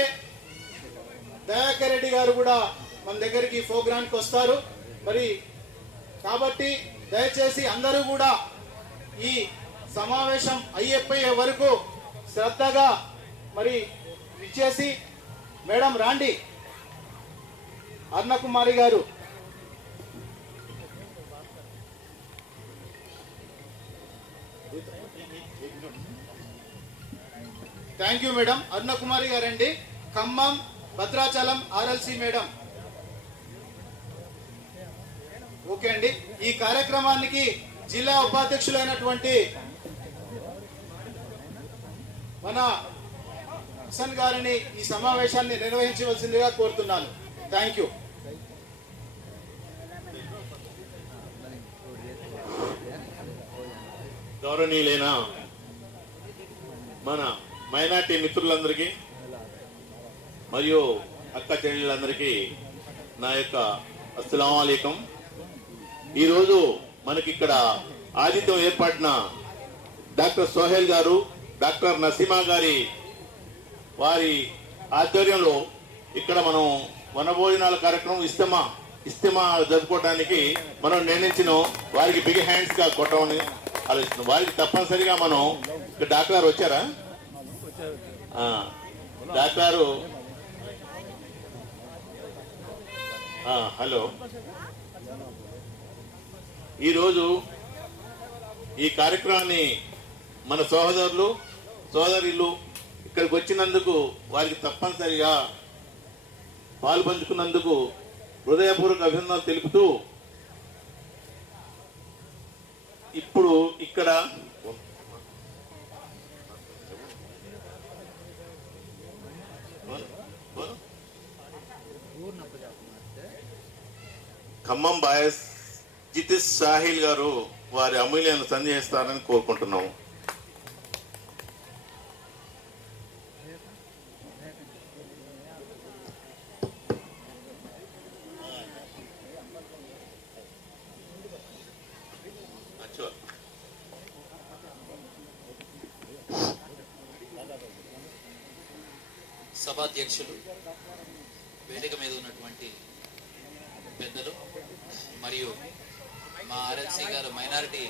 దయాకర్ రెడ్డి గారు కూడా మన దగ్గరికి ప్రోగ్రాంకి వస్తారు. మరి కాబట్టి దయచేసి అందరూ కూడా ఈ సమావేశం అయ్యే వరకు శ్రద్ధగా మరి ఇచ్చేసి, మేడం రాండి అరుణకుమారి గారు. Thank you madam. అరుణకుమారి గారండి, Khammam Bhadrachalam RLC madam. Okay అండి. ఈ కార్యక్రమానికి జిల్లా ఉపాధ్యక్షులైనటువంటి మన హసన్ గారిని ఈ సమావేశాన్ని నిర్వహించవలసిందిగా కోరుతున్నాను. Thank you. గౌరవనీయులైన మన మైనార్టీ మిత్రులందరికీ మరియు అక్క చెల్లెళ్ళందరికీ నా యొక్క అస్సలాము అలైకుం. ఈరోజు మనకి ఇక్కడ ఆతిథ్యం ఏర్పడిన డాక్టర్ సోహెల్ గారు, డాక్టర్ నసీమా గారి వారి ఆధ్వర్యంలో ఇక్కడ మనం వనభోజనాల కార్యక్రమం ఇస్తమా జరుపుకోవడానికి మనం నిర్ణయించిన వారికి బిగ్ హ్యాండ్స్ గా కొట్టమని ఆలోచిస్తున్నాం. వారికి తప్పనిసరిగా మనం ఇక్కడ డాక్టర్ గారు వచ్చారా? Doctor hello. ఈరోజు ఈ కార్యక్రమాన్ని మన సోదరులు ఇక్కడికి వచ్చినందుకు వారికి తప్పనిసరిగా పాల్పంచుకున్నందుకు హృదయపూర్వక అభినందనలు తెలుపుతూ, ఇప్పుడు ఇక్కడ ఖమ్మం బాయస్ జితిష్ సాహిల్ గారు వారి అమూల్యాన్ని సందేహిస్తారని కోరుకుంటున్నాము. సభాధ్యక్షులు, వేదిక మీద ఉన్నటువంటి పెద్దలు మరియు మా ఆర్ఎల్సీ గారు minority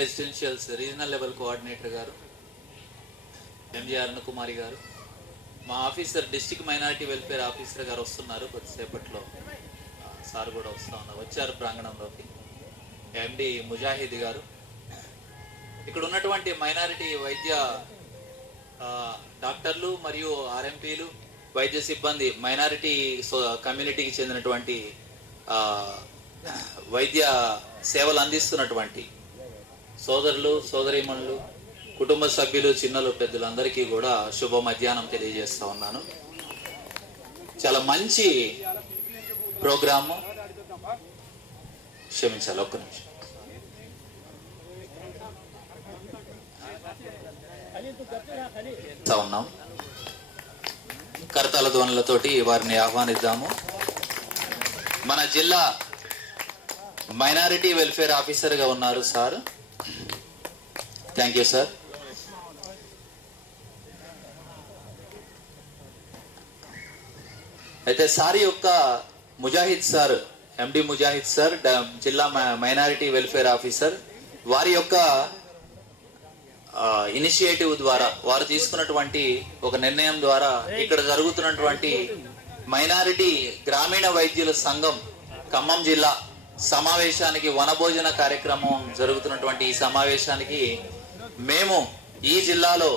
residentials regional level coordinator గారు ఎంజే అరుణకుమారి గారు, మా officer district minority welfare officer గారు వస్తున్నారు. కొద్దిసేపట్లో సార్ కూడా వచ్చారు ప్రాంగణంలోకి. ఎండి ముజాహిద్ గారు, ఇక్కడ ఉన్నటువంటి మైనారిటీ వైద్య డాక్టర్లు మరియు ఆర్ఎంపీలు, వైద్య సిబ్బంది, మైనారిటీ కమ్యూనిటీకి చెందినటువంటి వైద్య సేవలు అందిస్తున్నటువంటి సోదరులు, సోదరీమణులు, కుటుంబ సభ్యులు, చిన్నలు, పెద్దలందరికీ కూడా శుభ మధ్యాహ్నం తెలియజేస్తా ఉన్నాను. చాలా మంచి ప్రోగ్రాము. క్షమించాలి, ఒక్క నిమిషం. ఉన్నాం. కరతాళ ధ్వనులతోటి వారిని ఆహ్వానిద్దాము. మన జిల్లా మైనారిటీ వెల్ఫేర్ ఆఫీసర్ గా ఉన్నారు సార్. Thank you sir. అయితే సార్ యొక్క ముజాహిద్ సార్, ఎండి ముజాహిద్ సార్, జిల్లా మైనారిటీ వెల్ఫేర్ ఆఫీసర్, వారి యొక్క ఇనిషియేటివ్ ద్వారా, వారు తీసుకున్నటువంటి ఒక నిర్ణయం ద్వారా ఇక్కడ జరుగుతున్నటువంటి మైనారిటీ గ్రామీణ వైద్యుల సంఘం ఖమ్మం జిల్లా సమావేశానికి, వనభోజన కార్యక్రమం జరుగుతున్నటువంటి ఈ సమావేశానికి మేము ఈ జిల్లాలో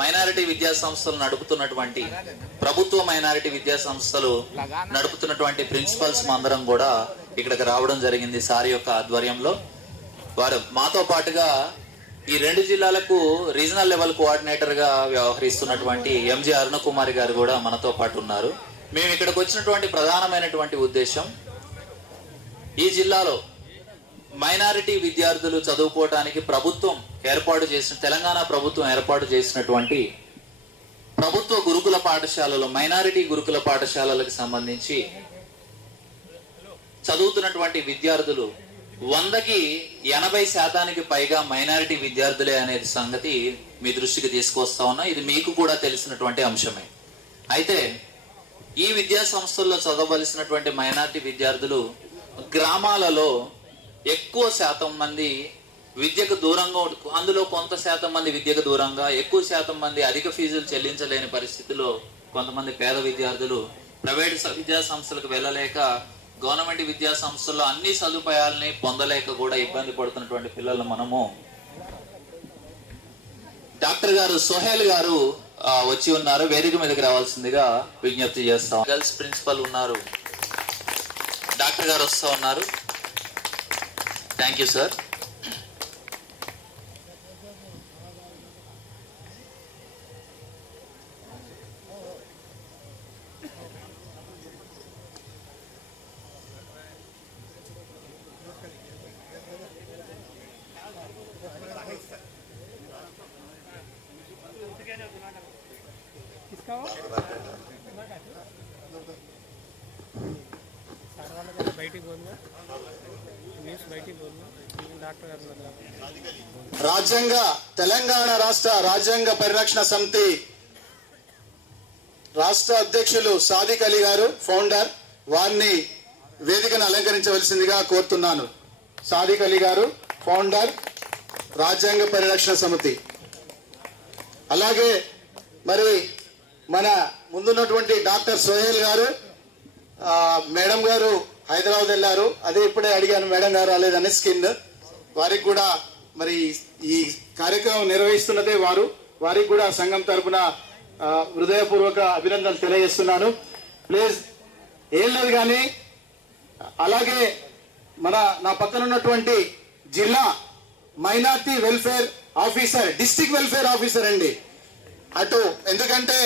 మైనారిటీ విద్యా సంస్థలు నడుపుతున్నటువంటి, ప్రభుత్వ మైనారిటీ విద్యా సంస్థలు నడుపుతున్నటువంటి ప్రిన్సిపల్స్ అందరం కూడా ఇక్కడికి రావడం జరిగింది సార్ యొక్క ఆధ్వర్యంలో. వారు మాతో పాటుగా ఈ 2 జిల్లాలకు రీజనల్ లెవెల్ కోఆర్డినేటర్ గా వ్యవహరిస్తున్నటువంటి ఎంజి అరుణకుమారి గారు కూడా మనతో పాటు ఉన్నారు. మేము ఇక్కడికి వచ్చినటువంటి ప్రధానమైనటువంటి ఉద్దేశం, ఈ జిల్లాలో మైనారిటీ విద్యార్థులు చదువుకోవడానికి తెలంగాణ ప్రభుత్వం ఏర్పాటు చేసినటువంటి ప్రభుత్వ గురుకుల పాఠశాలలు, మైనారిటీ గురుకుల పాఠశాలలకు సంబంధించి చదువుతున్నటువంటి విద్యార్థులు 100కి 80% పైగా మైనారిటీ విద్యార్థులే అనేది సంగతి మీ దృష్టికి తీసుకొస్తా ఉన్నా. ఇది మీకు కూడా తెలిసినటువంటి అంశమే. అయితే ఈ విద్యా సంస్థల్లో చదవవలసినటువంటి మైనారిటీ విద్యార్థులు గ్రామాలలో ఎక్కువ శాతం మంది విద్యకు దూరంగా, అందులో కొంత శాతం మంది విద్యకు దూరంగా, ఎక్కువ శాతం మంది అధిక ఫీజులు చెల్లించలేని పరిస్థితిలో కొంతమంది పేద విద్యార్థులు ప్రైవేట్ విద్యా సంస్థలకు వెళ్ళలేక, గవర్నమెంట్ విద్యా సంస్థల్లో అన్ని సదుపాయాలని పొందలేక కూడా ఇబ్బంది పడుతున్నటువంటి పిల్లలు మనము డాక్టర్ గారు సోహెల్ గారు వచ్చి ఉన్నారు. వేదిక మీదకి రావాల్సిందిగా విజ్ఞప్తి చేస్తాం. గర్ల్స్ ప్రిన్సిపల్ ఉన్నారు, డాక్టర్ గారు వస్తా ఉన్నారు. Thank you sir. తెలంగాణ రాష్ట్ర రాజ్యాంగ పరిరక్షణ సమితి రాష్ట్ర అధ్యక్షులు సాదిక్ అలీ గారు, ఫౌండర్, వారిని వేదికను అలంకరించవలసిందిగా కోరుతున్నాను. సాదిక్ అలీ గారు, ఫౌండర్, రాజ్యాంగ పరిరక్షణ సమితి. అలాగే మరి మన ముందున్నటువంటి డాక్టర్ సోహెల్ గారు, మేడం గారు హైదరాబాద్ వెళ్ళారు, అదే ఇప్పుడే అడిగాను మేడం గారు రాలేదని, స్కిన్, వారికి కూడా మరి ఈ కార్యక్రమం నిర్వహిస్తున్నదే వారికి కూడా సంఘం తరపున హృదయపూర్వక అభినందనలు తెలియజేస్తున్నాను. ప్లీజ్, ఏం లేదు కానీ. అలాగే నా పక్కన ఉన్నటువంటి జిల్లా minority welfare officer, district welfare officer అండి అటు, ఎందుకంటే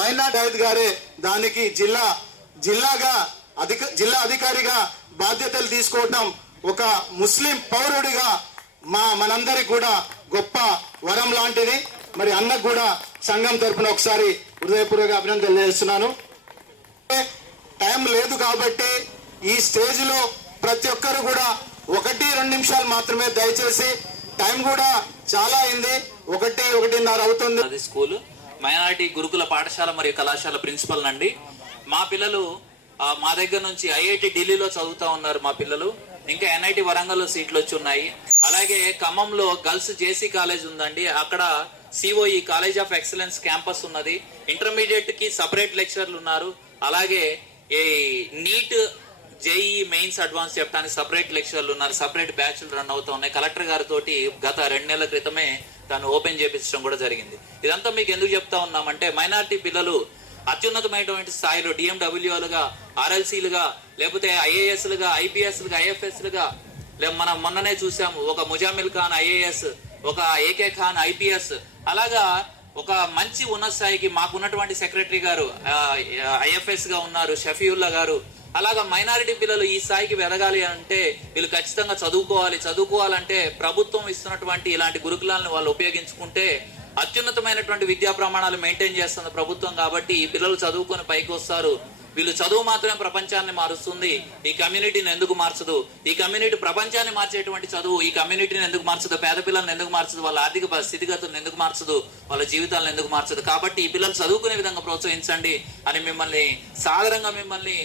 మైనార్టీ గారే దానికి జిల్లా అధికారిగా బాధ్యతలు తీసుకోవటం ఒక ముస్లిం పౌరుడిగా మనందరికి కూడా గొప్ప వరం లాంటిది. మరి అన్నకు కూడా సంఘం తరపున ఒకసారి హృదయపూర్వక అభినందనలు తెలియజేస్తున్నాను. టైం లేదు కాబట్టి ఈ స్టేజ్ లో ప్రతి ఒక్కరు కూడా 1-2 నిమిషాలు మాత్రమే, దయచేసి. టైం కూడా చాలా అయింది, 1-1:30 అవుతుంది. అది స్కూల్ మైనారిటీ గురుకుల పాఠశాల మరియు కళాశాల ప్రిన్సిపల్ నండి. మా పిల్లలు మా దగ్గర నుంచి ఐఐటి ఢిల్లీలో చదువుతా ఉన్నారు మా పిల్లలు. ఇంకా ఎన్ఐటి వరంగల్లో సీట్లు వచ్చి ఉన్నాయి. అలాగే ఖమ్మంలో గర్ల్స్ జేసీ కాలేజ్ ఉందండి, అక్కడ COE college of excellence campus ఉన్నది. ఇంటర్మీడియట్ కి సపరేట్ లెక్చరర్లు ఉన్నారు. అలాగే ఈ నీట్ జేఈ మెయిన్స్ అడ్వాన్స్ చెప్పడానికి సపరేట్ లెక్చర్లు ఉన్నారు, సపరేట్ బ్యాచ్లు రన్ అవుతూ ఉన్నాయి. కలెక్టర్ గారితో గత 2 నెలల క్రితమే దాన్ని ఓపెన్ చేపించడం కూడా జరిగింది. ఇదంతా మీకు ఎందుకు చెప్తా ఉన్నామంటే, మైనారిటీ పిల్లలు అత్యున్నతమైనటువంటి స్థాయిలో డిఎండబ్ల్యూలుగా, ఆర్ఎల్సీలుగా, లేకపోతే ఐఏఎస్లుగా, ఐపీఎస్లుగా, ఐఎఫ్ఎస్లుగా, మనం మొన్ననే చూసాము ఒక ముజామిల్ ఖాన్ ఐఏఎస్, ఒక ఏకే ఖాన్ ఐపీఎస్, అలాగా ఒక మంచి ఉన్నత స్థాయికి మాకున్నటువంటి సెక్రటరీ గారు ఐఎఫ్ఎస్ గా ఉన్నారు, షఫీవుల్లా గారు. అలాగా మైనారిటీ పిల్లలు ఈ స్థాయికి ఎదగాలి అంటే వీళ్ళు ఖచ్చితంగా చదువుకోవాలంటే ప్రభుత్వం ఇస్తున్నటువంటి ఇలాంటి గురుకులాలను వాళ్ళు ఉపయోగించుకుంటే అత్యున్నతమైనటువంటి విద్యా ప్రమాణాలు మెయింటైన్ చేస్తుంది ప్రభుత్వం. కాబట్టి ఈ పిల్లలు చదువుకొని పైకి వస్తారు. వీళ్ళు చదువు మాత్రమే ప్రపంచాన్ని మారుస్తుంది, ఈ కమ్యూనిటీని ఎందుకు మార్చదు? ఈ కమ్యూనిటీ ప్రపంచాన్ని మార్చేటువంటి చదువు ఈ కమ్యూనిటీని ఎందుకు మార్చదు? పేద పిల్లల్ని ఎందుకు మార్చదు? వాళ్ళ ఆర్థిక స్థితిగతులను ఎందుకు మార్చదు? వాళ్ళ జీవితాలను ఎందుకు మార్చదు? కాబట్టి ఈ పిల్లలు చదువుకునే విధంగా ప్రోత్సహించండి అని మిమ్మల్ని సాదరంగా మిమ్మల్ని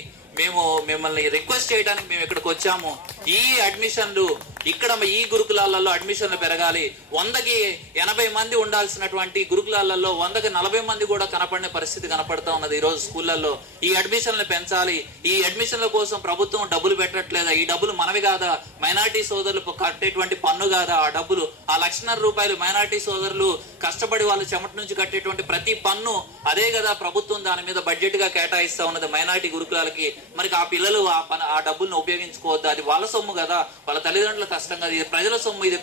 రిక్వెస్ట్ చేయడానికి మేము ఇక్కడికి వచ్చాము. ఈ అడ్మిషన్లు ఇక్కడ ఈ గురుకులాలలో అడ్మిషన్లు పెరగాలి. 100కి 80 మంది ఉండాల్సినటువంటి గురుకులాలలో 100కి 40 మంది కూడా కనపడిన పరిస్థితి కనపడతా ఉన్నది ఈ రోజు స్కూళ్లలో. ఈ అడ్మిషన్లు పెంచాలి. ఈ అడ్మిషన్ల కోసం ప్రభుత్వం డబ్బులు పెట్టట్లేదా? ఈ డబ్బులు మనవి కాదా? మైనారిటీ సోదరులు కట్టేటువంటి పన్ను కాదా? ఆ డబ్బులు, ఆ 1,00,000 రూపాయలు మైనారిటీ సోదరులు కష్టపడి వాళ్ళ చెమట నుంచి కట్టేటువంటి ప్రతి పన్ను అదే కదా ప్రభుత్వం దాని మీద బడ్జెట్ గా కేటాయిస్తా ఉన్నది మైనారిటీ గురుకులాలకి. మరి ఆ పిల్లలు ఆ డబ్బులను ఉపయోగించుకోవద్దు? అది వాళ్ళ సొమ్ము కదా, వాళ్ళ తల్లిదండ్రుల కష్టం కదా, ఇది ప్రజల సొమ్ము, ఇది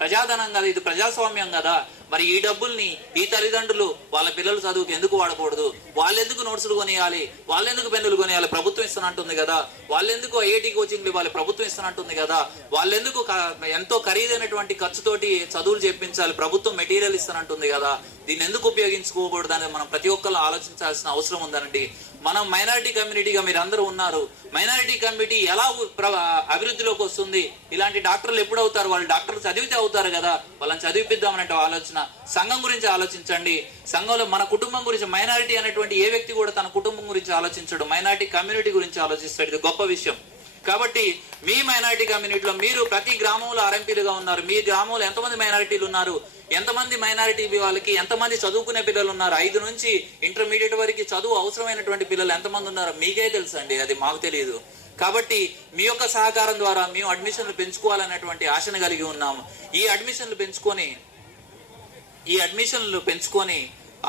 ప్రజాధనం కదా, ఇది ప్రజాస్వామ్యం కదా. మరి ఈ డబ్బుల్ని ఈ తల్లిదండ్రులు వాళ్ళ పిల్లల చదువుకి ఎందుకు వాడకూడదు? వాళ్ళెందుకు నోట్సులు కొనియాలి? వాళ్ళెందుకు పెన్నులు కొనియాలి? ప్రభుత్వం ఇస్తానంటుంది కదా. వాళ్ళెందుకు ఐఐటి కోచింగ్లు ఇవ్వాలి? ప్రభుత్వం ఇస్తానంటుంది కదా. వాళ్ళెందుకు ఎంతో ఖరీదైనటువంటి ఖర్చుతోటి చదువులు చెప్పించాలి? ప్రభుత్వం మెటీరియల్ ఇస్తానంటుంది కదా. దీన్ని ఎందుకు ఉపయోగించుకోకూడదని మనం ప్రతి ఒక్కరు ఆలోచించాల్సిన అవసరం ఉందనండి. మనం మైనారిటీ కమ్యూనిటీగా మీరు అందరూ ఉన్నారు. మైనారిటీ కమ్యూనిటీ ఎలా అభివృద్ధిలోకి వస్తుంది? ఇలాంటి డాక్టర్లు ఎప్పుడు అవుతారు? వాళ్ళు డాక్టర్లు చదివితే అవుతారు కదా. వాళ్ళని చదివిపిద్దామనే ఆలోచన. సంఘం గురించి ఆలోచించండి. సంఘంలో మన కుటుంబం గురించి, మైనారిటీ అనేటువంటి ఏ వ్యక్తి కూడా తన కుటుంబం గురించి ఆలోచించడు, మైనారిటీ కమ్యూనిటీ గురించి ఆలోచిస్తాడు. ఇది గొప్ప విషయం. కాబట్టి మీ మైనారిటీ కమ్యూనిటీలో మీరు ప్రతి గ్రామంలో ఆర్ఎంపీలుగా ఉన్నారు. మీ గ్రామంలో ఎంతమంది మైనారిటీలు ఉన్నారు? ఎంతమంది మైనారిటీ వాళ్ళకి ఎంతమంది చదువుకునే పిల్లలు ఉన్నారు? 5 నుంచి ఇంటర్మీడియట్ వరకు చదువు అవసరమైనటువంటి పిల్లలు ఎంతమంది ఉన్నారు? మీకే తెలుసు అండి, అది మాకు తెలియదు. కాబట్టి మీ యొక్క సహకారం ద్వారా మేము అడ్మిషన్లు పెంచుకోవాలనేటువంటి ఆశను కలిగి ఉన్నాము. ఈ అడ్మిషన్లు పెంచుకొని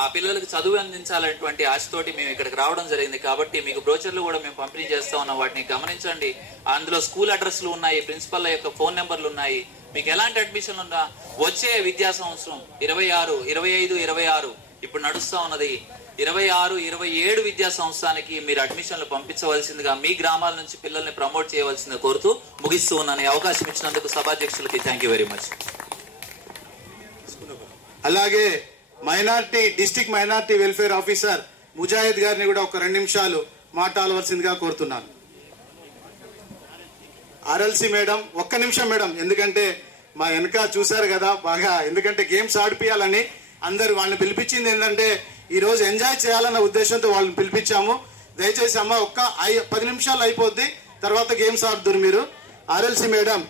ఆ పిల్లలకు చదువు అందించాలనేటువంటి ఆశతోటి మేము ఇక్కడికి రావడం జరిగింది. కాబట్టి మీకు బ్రోచర్లు కూడా మేము పంపిణీ చేస్తా ఉన్నాం. వాటిని గమనించండి. అందులో స్కూల్ అడ్రస్లు ఉన్నాయి, ప్రిన్సిపల్ యొక్క ఫోన్ నెంబర్లు ఉన్నాయి. మీకు ఎలాంటి అడ్మిషన్లు ఉన్నా వచ్చే విద్యా సంవత్సరం 26, 25, 26 ఇప్పుడు నడుస్తా ఉన్నది. 26, 27 విద్యా సంవత్సరానికి మీరు అడ్మిషన్లు పంపించవలసిందిగా, మీ గ్రామాల నుంచి పిల్లల్ని ప్రమోట్ చేయవలసిందిగా కోరుతూ ముగిస్తూ ఉన్నాను. ఈ అవకాశం ఇచ్చినందుకు సభాధ్యక్షులకి థ్యాంక్ యూ వెరీ మచ్. అలాగే district minority welfare officer Mujahid గారిని కూడా ఒక 2 నిమిషాలు మాట్లాడవలసిందిగా కోరుతున్నాను. ఆర్ఎల్సీ మేడం, 1 నిమిషం మేడం, ఎందుకంటే మా వెనక చూశారు కదా బాగా, ఎందుకంటే గేమ్స్ ఆడిపియాలని అందరు వాళ్ళని పిలిపించింది ఏంటంటే ఈరోజు ఎంజాయ్ చేయాలన్న ఉద్దేశంతో వాళ్ళని పిలిపించాము. దయచేసి అమ్మ 10 నిమిషాలు అయిపోద్ది, తర్వాత గేమ్స్ ఆడుతున్నారు మీరు. ఆర్ఎల్సీ మేడం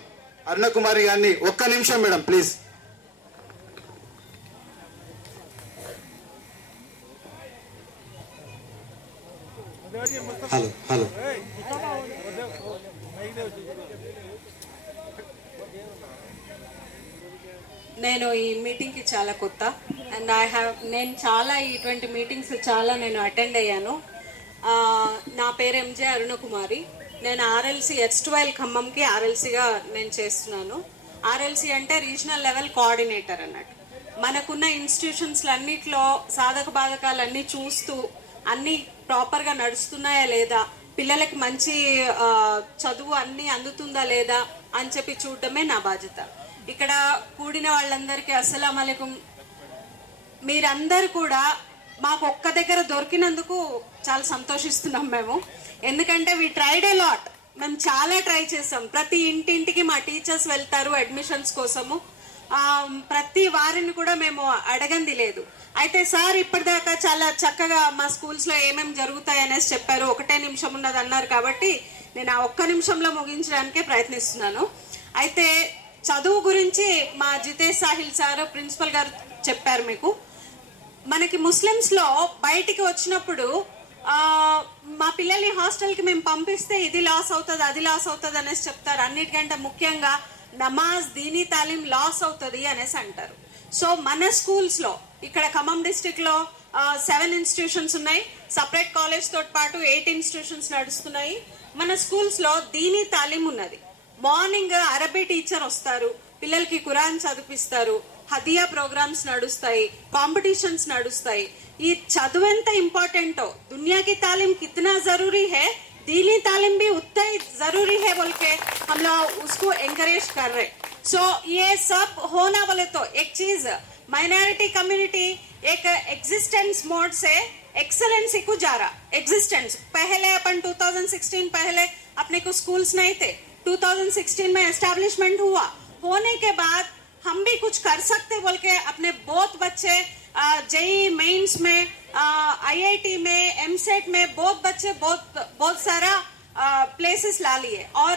అరుణకుమారి గారిని 1 నిమిషం మేడం ప్లీజ్. హలో నేను ఈ మీటింగ్కి చాలా కొత్త అండ్ నేను చాలా ఇటువంటి మీటింగ్స్ నేను అటెండ్ అయ్యాను. నా పేరు ఎంజే అరుణకుమారి. నేను ఆర్ఎల్సీ H12 ఖమ్మంకి ఆర్ఎల్సీగా నేను చేస్తున్నాను. ఆర్ఎల్సీ అంటే రీజనల్ లెవెల్ కోఆర్డినేటర్ అన్నట్టు. మనకున్న ఇన్స్టిట్యూషన్స్లో అన్నిట్లో సాధక బాధకాలన్నీ చూస్తూ అన్నీ ప్రాపర్గా నడుస్తున్నాయా లేదా, పిల్లలకి మంచి చదువు అన్నీ అందుతుందా లేదా అని చెప్పి చూడటమే నా బాధ్యత. ఇక్కడ కూడిన వాళ్ళందరికీ అస్సలాము అలైకుం. మీరందరూ కూడా మాకు ఒక్క దగ్గర దొరికినందుకు చాలా సంతోషిస్తున్నాం మేము. ఎందుకంటే వి ట్రైడ్ ఏ లాట్. మేము చాలా ట్రై చేసాం. ప్రతి ఇంటింటికి మా టీచర్స్ వెళ్తారు అడ్మిషన్స్ కోసము. ప్రతి వారిని కూడా మేము అడగంది లేదు. అయితే సార్ ఇప్పటిదాకా చాలా చక్కగా మా స్కూల్స్లో ఏమేమి జరుగుతాయి అనేసి చెప్పారు. 1 నిమిషం ఉన్నది అన్నారు కాబట్టి నేను ఆ 1 నిమిషంలో ముగించడానికే ప్రయత్నిస్తున్నాను. అయితే చదువు గురించి మా జితేష్ సాహిల్ సార్ ప్రిన్సిపల్ గారు చెప్పారు. మీకు మనకి ముస్లిమ్స్లో బయటికి వచ్చినప్పుడు మా పిల్లల్ని హాస్టల్కి మేము పంపిస్తే ఇది లాస్ అవుతుంది అది లాస్ అవుతుంది అనేసి చెప్తారు. అన్నిటికంటే ముఖ్యంగా నమాజ్ దీనీ తాలీం లాస్ అవుతుంది అనేసి అంటారు. సో మన స్కూల్స్లో ఇక్కడ ఖమ్మం డిస్టిక్లో 7 ఇన్స్టిట్యూషన్స్ ఉన్నాయి. సపరేట్ కాలేజ్ తోటి పాటు 8 ఇన్స్టిట్యూషన్స్ నడుస్తున్నాయి. మన స్కూల్స్లో దీనీ తాలీం ఉన్నది. మార్నింగ్ అరబీ టీచర్ వస్తారు, పిల్లలకి ఖురాన్ చదివిస్తారు, హదియా ప్రోగ్రామ్స్ నడుస్తాయి, కాంపిటీషన్స్ నడుస్తాయి. ఈ చదువు ఎంత ఇంపార్టెంటో, दुनिया की तालीम कितना जरूरी है, दीनी तालीम भी उतना ही जरूरी है बोल के हम लोग उसको एनकरेज कर रहे. सो ये सब होना बोले तो एक चीज माइनॉरिटी कम्युनिटी एक एग्जिस्टेंस मोड से एक्सेलेंसी को जा रहा. एग्जिस्टेंस पहले अपन 2016 पहले अपने को स्कूल्स नहीं थे. 2016 में एस्टैब्लिशमेंट हुआ. होने के बाद हम भी कुछ कर सकते बोल के अपने बहुत बच्चे जेई मेंस में, आईआईटी में, एमसेट में बहुत बच्चे बहुत सारा प्लेसेस ला लिए. और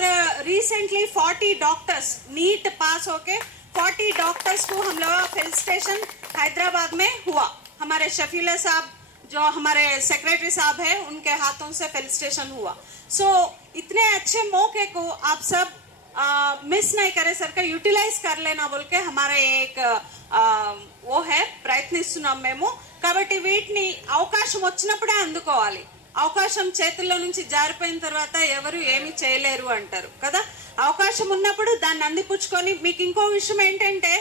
रिसेंटली 40 डॉक्टर्स नीट पास होके 40 डॉक्टर्स को हम लोग फिल स्टेशन हैदराबाद में हुआ. हमारे शफीला साहब जो हमारे सेक्रेटरी साहब है उनके हाथों से फिल स्टेशन हुआ. सो इतने अच्छे मौके को आप सब मिस नहीं करे सर का यूटिलाइज कर लेना बोल के हमारा एक वो है ప్రయత్నిస్తున్నాం మేము. కాబట్టి వీటిని అవకాశం వచ్చినప్పుడే అందుకోవాలి. అవకాశం చేతుల్లో నుంచి జారిపోయిన తర్వాత ఎవరు ఏమి చేయలేరు అంటారు కదా. అవకాశం ఉన్నప్పుడు దాన్ని అందిపుచ్చుకొని, మీకు ఇంకో విషయం ఏంటంటే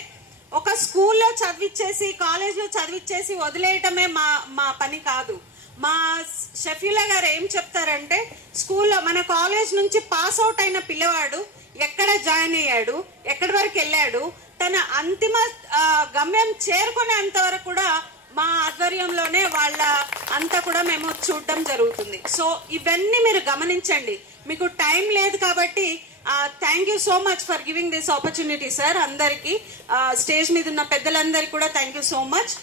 ఒక స్కూల్లో చదివిచ్చేసి కాలేజ్లో చదివిచ్చేసి వదిలేయటమే మా పని కాదు. మా షఫీలా గారు ఏం చెప్తారంటే స్కూల్లో మన కాలేజ్ నుంచి పాస్ అవుట్ అయిన పిల్లవాడు ఎక్కడ జాయిన్ అయ్యాడు, ఎక్కడి వరకు వెళ్ళాడు, తన అంతిమ గమ్యం చేరుకునేంత వరకు కూడా మా ఆధ్వర్యంలోనే వాళ్ళ అంతా కూడా మేము చూడడం జరుగుతుంది. సో ఇవన్నీ మీరు గమనించండి. మీకు టైం లేదు కాబట్టి thank you so much for giving this opportunity sir. అందరికీ స్టేజ్ మీద ఉన్న పెద్దలందరికీ కూడా థ్యాంక్ యూ సో మచ్.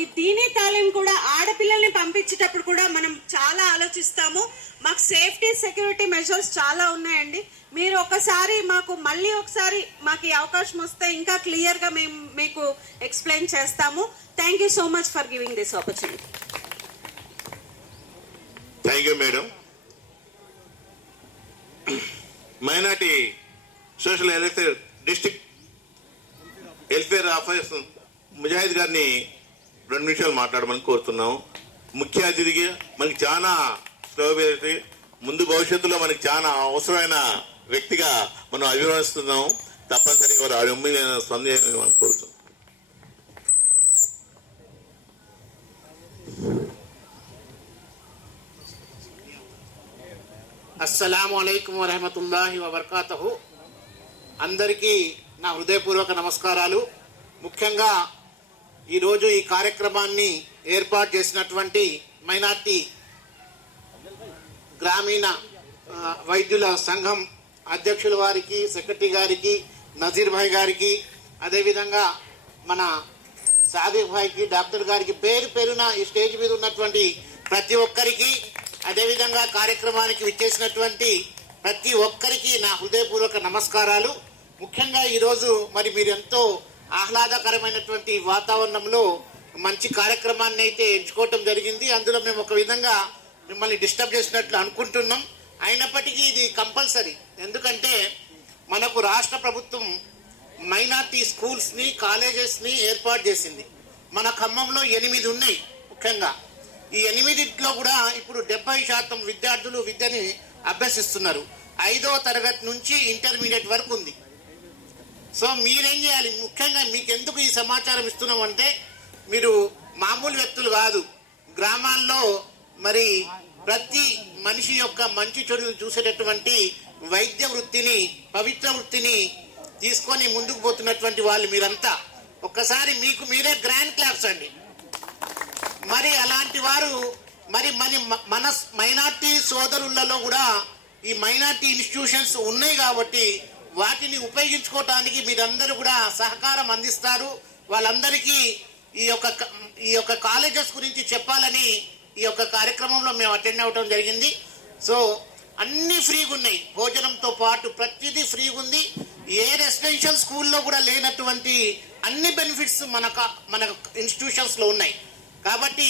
ఈ దీనీ తాలీం కూడా ఆడపిల్లల్ని పంపించేటప్పుడు కూడా మనం చాలా ఆలోచిస్తాము. మాకు సేఫ్టీ సెక్యూరిటీ మెజర్స్ చాలా ఉన్నాయండి. మీరు మళ్ళీ ఒకసారి మాకు ఈ అవకాశం వస్తే ఇంకా క్లియర్గా మేము మీకు ఎక్స్ప్లెయిన్ చేస్తాము. Thank you so much for giving this opportunity. Thank you madam. Minority social welfare district welfare officer Mujahid గారిని 2 నిమిషాలు మాట్లాడమని కోరుతున్నాం. ముఖ్య అతిథిగా మనకి చాలా ముందు భవిష్యత్తులో మనకి చాలా అవసరమైన వ్యక్తిగా మనం అభివర్ణిస్తున్నాం. తప్పనిసరిగా వారి అమూల్యమైన స్పందన కోరుతున్నాం. అస్సలాము అలైకుం వరహమతుల్లాహి వబర్కాతుహు. అందరికీ నా హృదయపూర్వక నమస్కారాలు. ముఖ్యంగా ఈరోజు ఈ కార్యక్రమాన్ని ఏర్పాటు చేసినటువంటి మైనార్టీ గ్రామీణ వైద్యుల సంఘం అధ్యక్షుల వారికి, సెక్రటరీ గారికి, నజీర్ భాయ్ గారికి, అదేవిధంగా మన సాదిక్ భాయ్కి, డాక్టర్ గారికి, పేరు పేరున ఈ స్టేజ్ మీద ఉన్నటువంటి ప్రతి ఒక్కరికి, అదేవిధంగా కార్యక్రమానికి విచ్చేసినటువంటి ప్రతి ఒక్కరికి నా హృదయపూర్వక నమస్కారాలు. ముఖ్యంగా ఈరోజు మరి మీరు ఎంతో ఆహ్లాదకరమైనటువంటి వాతావరణంలో మంచి కార్యక్రమాన్ని అయితే ఎంచుకోవటం జరిగింది. అందులో మేము ఒక విధంగా మిమ్మల్ని డిస్టర్బ్ చేసినట్లు అనుకుంటున్నాం. అయినప్పటికీ ఇది కంపల్సరీ. ఎందుకంటే మనకు రాష్ట్ర ప్రభుత్వం మైనార్టీ స్కూల్స్ని, కాలేజెస్ని ఏర్పాటు చేసింది. మన ఖమ్మంలో 8 ఉన్నాయి. ముఖ్యంగా ఈ 8లో కూడా ఇప్పుడు 70% విద్యార్థులు విద్యని అభ్యసిస్తున్నారు. 5వ తరగతి నుంచి ఇంటర్మీడియట్ వరకు ఉంది. సో మీరేం చేయాలి, ముఖ్యంగా మీకు ఎందుకు ఈ సమాచారం ఇస్తున్నామంటే మీరు మామూలు వ్యక్తులు కాదు. గ్రామాల్లో మరి ప్రతి మనిషి యొక్క మంచి చెడులు చూసేటటువంటి వైద్య వృత్తిని, పవిత్ర వృత్తిని తీసుకొని ముందుకు పోతున్నటువంటి వాళ్ళు మీరంతా. ఒక్కసారి మీకు మీరే గ్రాండ్ క్లాప్స్ అండి. మరి అలాంటి వారు మరి మన మైనార్టీ సోదరులలో కూడా ఈ మైనార్టీ ఇన్స్టిట్యూషన్స్ ఉన్నాయి కాబట్టి వాటిని ఉపయోగించుకోవటానికి మీరందరూ కూడా సహకారం అందిస్తారు. వాళ్ళందరికీ ఈ యొక్క కాలేజెస్ గురించి చెప్పాలని ఈ యొక్క కార్యక్రమంలో మేము అటెండ్ అవ్వడం జరిగింది. సో అన్ని ఫ్రీగా ఉన్నాయి, భోజనంతో పాటు ప్రతిదీ ఫ్రీగా ఉంది. ఏ రెసిడెన్షియల్ స్కూల్లో కూడా లేనటువంటి అన్ని బెనిఫిట్స్ మన ఇన్స్టిట్యూషన్స్లో ఉన్నాయి. కాబట్టి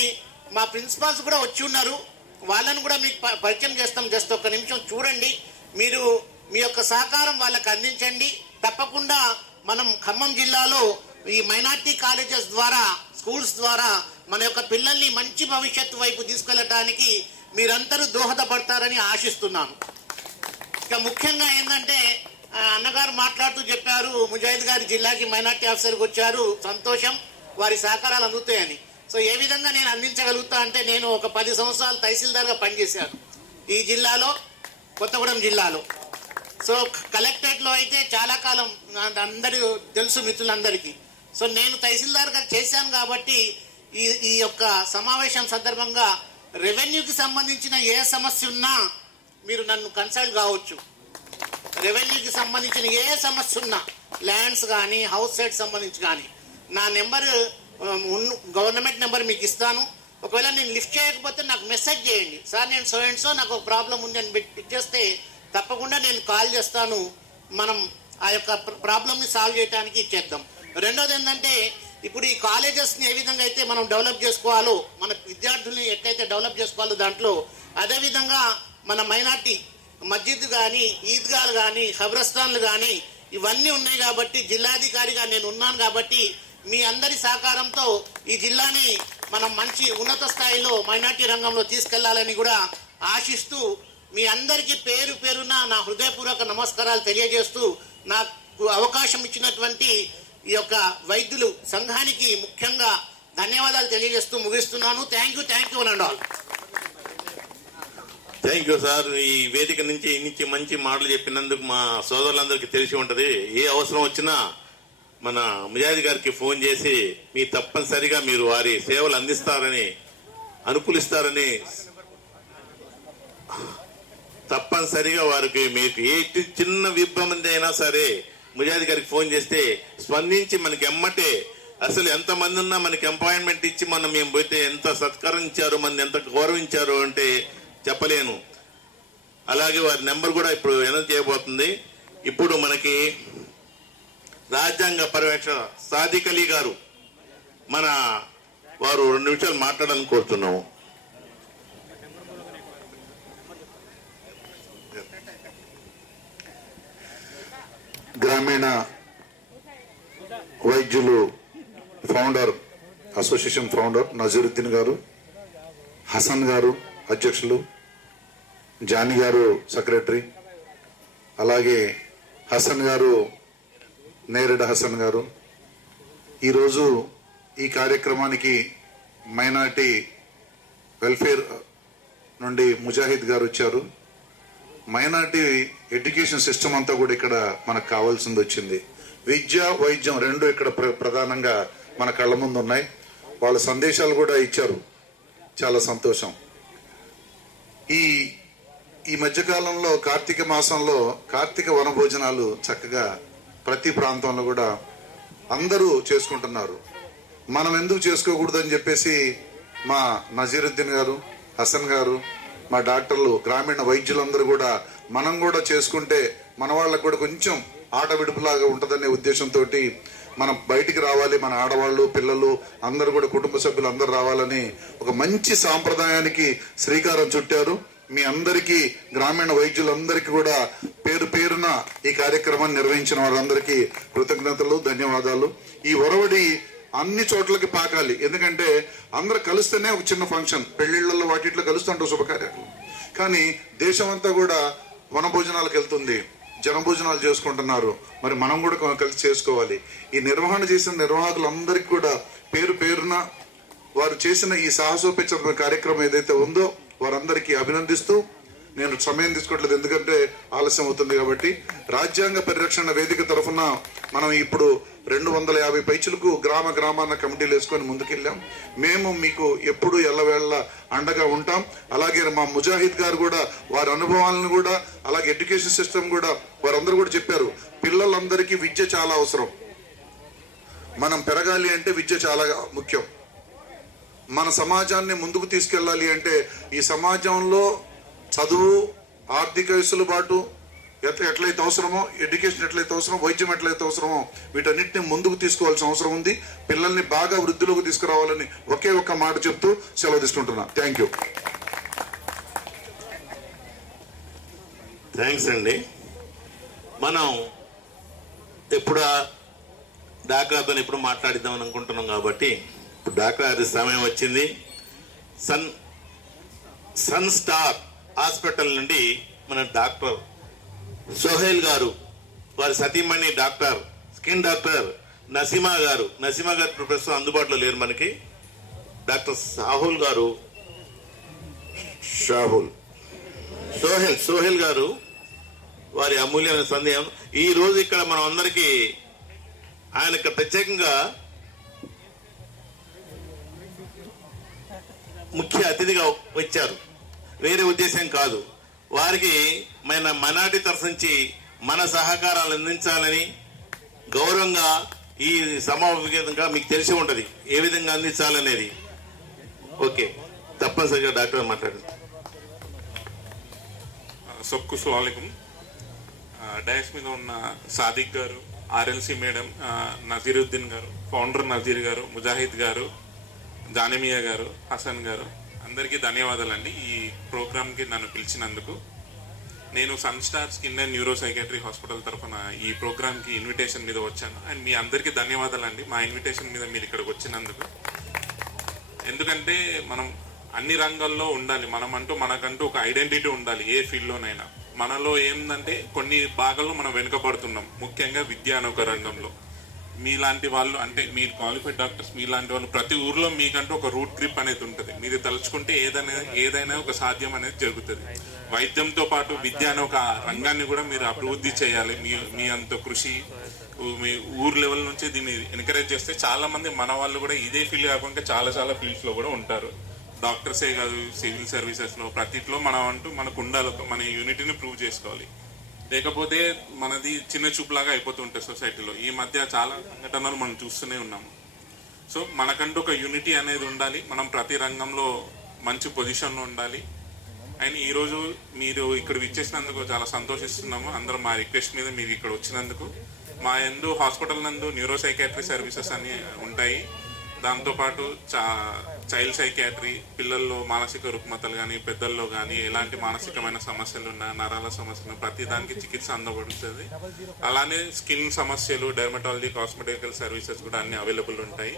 మా ప్రిన్సిపాల్స్ కూడా వచ్చి ఉన్నారు. వాళ్ళను కూడా మీకు పరిచయం చేస్తాం. జస్ట్ ఒక్క నిమిషం చూడండి. మీరు మీ యొక్క సహకారం వాళ్ళకి అందించండి. తప్పకుండా మనం ఖమ్మం జిల్లాలో ఈ మైనార్టీ కాలేజెస్ ద్వారా, స్కూల్స్ ద్వారా మన యొక్క పిల్లల్ని మంచి భవిష్యత్తు వైపు తీసుకెళ్ళటానికి మీరందరూ దోహదపడతారని ఆశిస్తున్నాను. ఇక ముఖ్యంగా ఏంటంటే అన్నగారు మాట్లాడుతూ చెప్పారు, ముజాహిద్ గారి జిల్లాకి మైనార్టీ ఆఫీసర్కి వచ్చారు, సంతోషం, వారి సహకారాలు అందుతాయని. సో ఏ విధంగా నేను అందించగలుగుతా అంటే, నేను ఒక 10 సంవత్సరాలు తహసీల్దార్గా పనిచేశాను ఈ జిల్లాలో, కొత్తగూడెం జిల్లాలో. సో కలెక్టరేట్లో అయితే చాలా కాలం, అందరూ తెలుసు మిత్రులందరికీ. సో నేను తహసీల్దార్గా చేశాను కాబట్టి ఈ యొక్క సమావేశం సందర్భంగా రెవెన్యూకి సంబంధించిన ఏ సమస్య ఉన్నా మీరు నన్ను కన్సల్ట్ కావచ్చు. రెవెన్యూకి సంబంధించిన ఏ సమస్య ఉన్నా, ల్యాండ్స్ కానీ హౌస్ సైట్ సంబంధించి కానీ, నా నెంబర్ గవర్నమెంట్ నెంబర్ మీకు ఇస్తాను. ఒకవేళ నేను లిఫ్ట్ చేయకపోతే నాకు మెసేజ్ చేయండి, సార్ నేను సో అండ్ సో నాకు ఒక ప్రాబ్లం ఉంది అని ఇచ్చేస్తే తప్పకుండా నేను కాల్ చేస్తాను. మనం ఆ యొక్క ప్రాబ్లమ్ని సాల్వ్ చేయడానికి చేద్దాం. రెండోది ఏంటంటే, ఇప్పుడు ఈ కాలేజెస్ని ఏ విధంగా అయితే మనం డెవలప్ చేసుకోవాలో, మన విద్యార్థుల్ని ఎట్లయితే డెవలప్ చేసుకోవాలో దాంట్లో, అదేవిధంగా మన మైనార్టీ మస్జిద్ కానీ, ఈద్గాలు కానీ, ఖబ్రస్థాన్లు కానీ ఇవన్నీ ఉన్నాయి కాబట్టి, జిల్లాధికారిగా నేను ఉన్నాను కాబట్టి మీ అందరి సహకారంతో ఈ జిల్లాని మనం మంచి ఉన్నత స్థాయిలో మైనార్టీ రంగంలో తీసుకెళ్లాలని కూడా ఆశిస్తూ, మీ అందరికీ పేరు పేరున నా హృదయపూర్వక నమస్కారాలు తెలియజేస్తూ, నాకు అవకాశం ఇచ్చినటువంటి ఈ యొక్క వైద్యులు సంఘానికి ముఖ్యంగా ధన్యవాదాలు తెలియజేస్తూ ముగిస్తున్నాను. Thank you and all. Thank you sir. ఈ వేదిక నుంచి మంచి మాటలు చెప్పినందుకు మా సోదరులందరికీ తెలిసి ఉంటది. ఏ అవసరం వచ్చినా మన ముజాహిద్ గారికి ఫోన్ చేసి మీ తప్పనిసరిగా మీరు వారి సేవలు అందిస్తారని, అనుకూలిస్తారని, తప్పనిసరిగా వారికి మీకు ఏ చిన్న ఇబ్బంది అయినా సరే ముజాహిద్ గారికి ఫోన్ చేస్తే స్పందించి మనకి ఎమ్మటే, అసలు ఎంతమంది ఉన్నా మనకి అపాయింట్మెంట్ ఇచ్చి మేము పోతే ఎంత సత్కరించారు, మన ఎంత గౌరవించారు అంటే చెప్పలేను. అలాగే వారి నెంబర్ కూడా ఇప్పుడు అనౌన్స్ చేయబోతుంది. ఇప్పుడు మనకి రాజ్యాంగ పర్యవేక్షణ సాదిక్ అలీ గారు వారు 2 నిమిషాలు మాట్లాడాలని కోరుతున్నాము. గ్రామీణ వైద్యులు ఫౌండర్, అసోసియేషన్ ఫౌండర్ నజీరుద్దీన్ గారు, హసన్ గారు అధ్యక్షులు, జానీ గారు సెక్రటరీ, అలాగే హసన్ గారు, నేరెడ్ హసన్ గారు. ఈరోజు ఈ కార్యక్రమానికి మైనార్టీ వెల్ఫేర్ నుండి ముజాహిద్ గారు వచ్చారు. మైనార్టీ ఎడ్యుకేషన్ సిస్టమ్ అంతా కూడా ఇక్కడ మనకు కావాల్సింది వచ్చింది. విద్య, వైద్యం 2 ఇక్కడ ప్రధానంగా మన కళ్ళ ముందు ఉన్నాయి. వాళ్ళ సందేశాలు కూడా ఇచ్చారు, చాలా సంతోషం. ఈ మధ్యకాలంలో కార్తీక మాసంలో కార్తీక వనభోజనాలు చక్కగా ప్రతి ప్రాంతంలో కూడా అందరూ చేసుకుంటున్నారు. మనం ఎందుకు చేసుకోకూడదని చెప్పేసి మా నజీరుద్దీన్ గారు, హసన్ గారు, మా డాక్టర్లు, గ్రామీణ వైద్యులందరూ కూడా మనం కూడా చేసుకుంటే మన వాళ్ళకు కూడా కొంచెం ఆట విడుపులాగా ఉంటుందనే ఉద్దేశంతో మనం బయటికి రావాలి, మన ఆడవాళ్ళు, పిల్లలు అందరూ కూడా, కుటుంబ సభ్యులు అందరూ రావాలని ఒక మంచి సాంప్రదాయానికి శ్రీకారం చుట్టారు. మీ అందరికీ, గ్రామీణ వైద్యులందరికీ కూడా పేరు పేరున ఈ కార్యక్రమాన్ని నిర్వహించిన వారందరికీ కృతజ్ఞతలు, ధన్యవాదాలు. ఈ ఒరవడి అన్ని చోట్లకి పాకాలి, ఎందుకంటే అందరూ కలిస్తేనే ఒక చిన్న ఫంక్షన్, పెళ్లిళ్లలో వాటిట్లో కలుస్తుంటారు శుభకార్యాలు. కానీ దేశం అంతా కూడా వనభోజనాలకు వెళ్తుంది, జనభోజనాలు చేసుకుంటున్నారు. మరి మనం కూడా కలిసి చేసుకోవాలి. ఈ నిర్వహణ చేసిన నిర్వాహకులందరికీ కూడా పేరు పేరున వారు చేసిన ఈ సాహసోపేత కార్యక్రమం ఏదైతే ఉందో వారందరికీ అభినందిస్తూ, నేను సమయం తీసుకోవట్లేదు ఎందుకంటే ఆలస్యం అవుతుంది కాబట్టి, రాజ్యాంగ పరిరక్షణ వేదిక తరఫున మనం ఇప్పుడు 250 పైచులకు గ్రామాన కమిటీలు వేసుకొని ముందుకెళ్ళాం. మేము మీకు ఎప్పుడు ఎల్లవేళ్ళ అండగా ఉంటాం. అలాగే మా ముజాహిద్ గారు కూడా వారి అనుభవాలను కూడా, అలాగే ఎడ్యుకేషన్ సిస్టమ్ కూడా వారందరూ కూడా చెప్పారు. పిల్లలందరికీ విద్య చాలా అవసరం. మనం పెరగాలి అంటే విద్య చాలా ముఖ్యం. మన సమాజాన్ని ముందుకు తీసుకెళ్ళాలి అంటే ఈ సమాజంలో చదువు, ఆర్థిక వెసులుబాటు ఎట్లయితే అవసరమో, ఎడ్యుకేషన్ ఎట్లయితే అవసరమో, వైద్యం ఎట్లయితే అవసరమో, వీటన్నిటిని ముందుకు తీసుకోవాల్సిన అవసరం ఉంది. పిల్లల్ని బాగా వృద్ధిలోకి తీసుకురావాలని ఒకే ఒక్క మాట చెప్తూ సెలవు తీసుకుంటున్నా. Thank you. థ్యాంక్స్ అండి. మనం ఎప్పుడు డాక్రాతో ఎప్పుడు మాట్లాడిద్దామని అనుకుంటున్నాం కాబట్టి ఇప్పుడు డాక్రా సమయం వచ్చింది. సన్ స్టార్ హాస్పిటల్ నుండి మన డాక్టర్ సోహెల్ గారు, వారి సతీమణి డాక్టర్ స్కిన్ డాక్టర్ నసీమా గారు ప్రొఫెసర్ అందుబాటులో లేరు మనకి. డాక్టర్ సోహెల్ గారు వారి అమూల్యమైన సందేహం ఈ రోజు ఇక్కడ మనం అందరికీ ఆయన ప్రత్యేకంగా ముఖ్య అతిథిగా వచ్చారు, వేరే ఉద్దేశం కాదు. వారికి మన మైనార్టీ తరఫు నుంచి మన సహకారాలు అందించాలని గౌరవంగా ఈ సమావేశంగా మీకు తెలిసి ఉంటది ఏ విధంగా అందించాలనేది. ఓకే, తప్పనిసరిగా డాక్టర్ మాట్లాడండి. సబ్కు సలాం. డయాస్ మీద ఉన్న సాదిక్ గారు, ఆర్ఎల్సి మేడం, నజీరుద్దీన్ గారు, ఫౌండర్ నజీర్ గారు, ముజాహిద్ గారు, జానిమియా గారు, హసన్ గారు, అందరికీ ధన్యవాదాలండి ఈ ప్రోగ్రామ్కి నన్ను పిలిచినందుకు. నేను sun star skin and neuro psychiatry hospital తరఫున ఈ ప్రోగ్రామ్కి ఇన్విటేషన్ మీద వచ్చాను. అండ్ మీ అందరికీ ధన్యవాదాలండి మా ఇన్విటేషన్ మీద మీరు ఇక్కడికి వచ్చినందుకు. ఎందుకంటే మనం అన్ని రంగాల్లో ఉండాలి, మనకంటూ ఒక ఐడెంటిటీ ఉండాలి ఏ ఫీల్డ్లోనైనా. మనలో ఏంటంటే కొన్ని భాగాల్లో మనం వెనుకబడుతున్నాం, ముఖ్యంగా విద్య అనే ఒక రంగంలో. మీలాంటి వాళ్ళు అంటే మీరు క్వాలిఫైడ్ డాక్టర్స్, మీలాంటి వాళ్ళు ప్రతి ఊర్లో మీకంటూ ఒక రూట్ గ్రిప్ అనేది ఉంటుంది. మీరు తలుచుకుంటే ఏదైనా ఒక సాధ్యం అనేది జరుగుతుంది. వైద్యంతో పాటు విద్య అనే ఒక రంగాన్ని కూడా మీరు అభివృద్ధి చేయాలి. మీ అంత కృషి మీ ఊరు లెవెల్ నుంచి దీన్ని ఎంకరేజ్ చేస్తే చాలా మంది మన వాళ్ళు కూడా ఇదే ఫీల్డ్ కాకుండా చాలా ఫీల్డ్స్ లో కూడా ఉంటారు. డాక్టర్సే కాదు, సివిల్ సర్వీసెస్ లో ప్రతిట్లో మనకు ఉండాలి, మన యూనిటీని ప్రూవ్ చేసుకోవాలి. లేకపోతే మనది చిన్న చూపులాగా అయిపోతుంటాయి సొసైటీలో. ఈ మధ్య చాలా సంఘటనలు మనం చూస్తూనే ఉన్నాము. సో మనకంటూ ఒక యూనిటీ అనేది ఉండాలి, మనం ప్రతి రంగంలో మంచి పొజిషన్లో ఉండాలి. అండ్ ఈరోజు మీరు ఇక్కడ విచ్చేసినందుకు చాలా సంతోషిస్తున్నాము. అందరూ మా రిక్వెస్ట్ మీద మీరు ఇక్కడ వచ్చినందుకు. మా హాస్పిటల్ నందు న్యూరో సైకాట్రీ సర్వీసెస్ అని ఉంటాయి. దాంతోపాటు చైల్డ్ సైకాట్రీ, పిల్లల్లో మానసిక రుగ్మతలు కానీ పెద్దల్లో కానీ ఎలాంటి మానసికమైన సమస్యలు ఉన్నా, నరాల సమస్యలు, ప్రతి దానికి చికిత్స అందబడుతుంది. అలానే స్కిన్ సమస్యలు, డెర్మటాలజీ, కాస్మెటికల్ సర్వీసెస్ కూడా అన్ని అవైలబుల్ ఉంటాయి.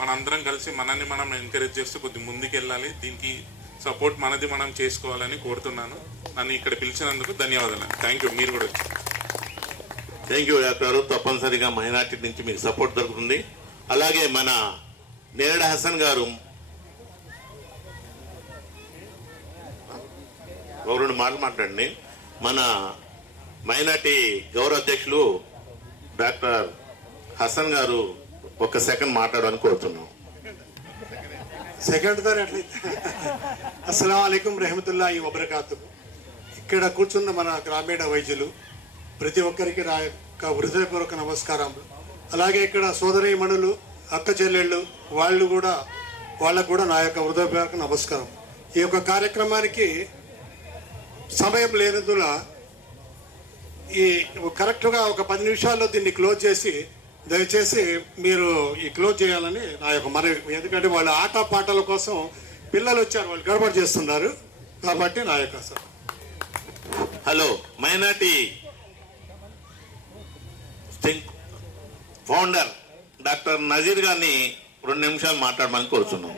మనందరం కలిసి మనల్ని మనం ఎంకరేజ్ చేస్తూ కొద్ది ముందుకెళ్ళాలి. దీనికి సపోర్ట్ మనది మనం చేసుకోవాలని కోరుతున్నాను. నన్ను ఇక్కడ పిలిచినందుకు ధన్యవాదాలు. Thank you. మీరు కూడా థ్యాంక్ యూ డాక్టర్. తప్పనిసరిగా మైనార్టీ నుంచి మీకు సపోర్ట్ దొరుకుతుంది. అలాగే మన నేరడ హసన్ గారు ఒక 2 మాటలు మాట్లాడండి. మన మైనార్టీ గౌరవ అధ్యక్షులు డాక్టర్ హసన్ గారు ఒక సెకండ్ మాట్లాడాలని కోరుతున్నాం. సెకండ్ తో అట్లయితే అస్సలం అయికం రెహమతుల్లాహి వబరకాతు. ఇక్కడ కూర్చున్న మన గ్రామీణ వైద్యులు ప్రతి ఒక్కరికి నా యొక్క హృదయపూర్వక నమస్కారములు. అలాగే ఇక్కడ సోదరీమణులు, అక్క చెల్లెళ్ళు, వాళ్ళకు కూడా నా యొక్క హృదయపూర్వక నమస్కారం. ఈ యొక్క కార్యక్రమానికి సమయం లేనందున ఈ కరెక్ట్గా ఒక 10 నిమిషాల్లో దీన్ని క్లోజ్ చేసి దయచేసి మీరు ఈ క్లోజ్ చేయాలని నా యొక్క మనవి. ఎందుకంటే వాళ్ళ ఆట పాటల కోసం పిల్లలు వచ్చారు, వాళ్ళు గడబడి చేస్తున్నారు కాబట్టి నా యొక్క sir. Hello, minority founder doctor Nazeer గారిని 2 నిమిషాలు మాట్లాడమని కోరుతున్నాం.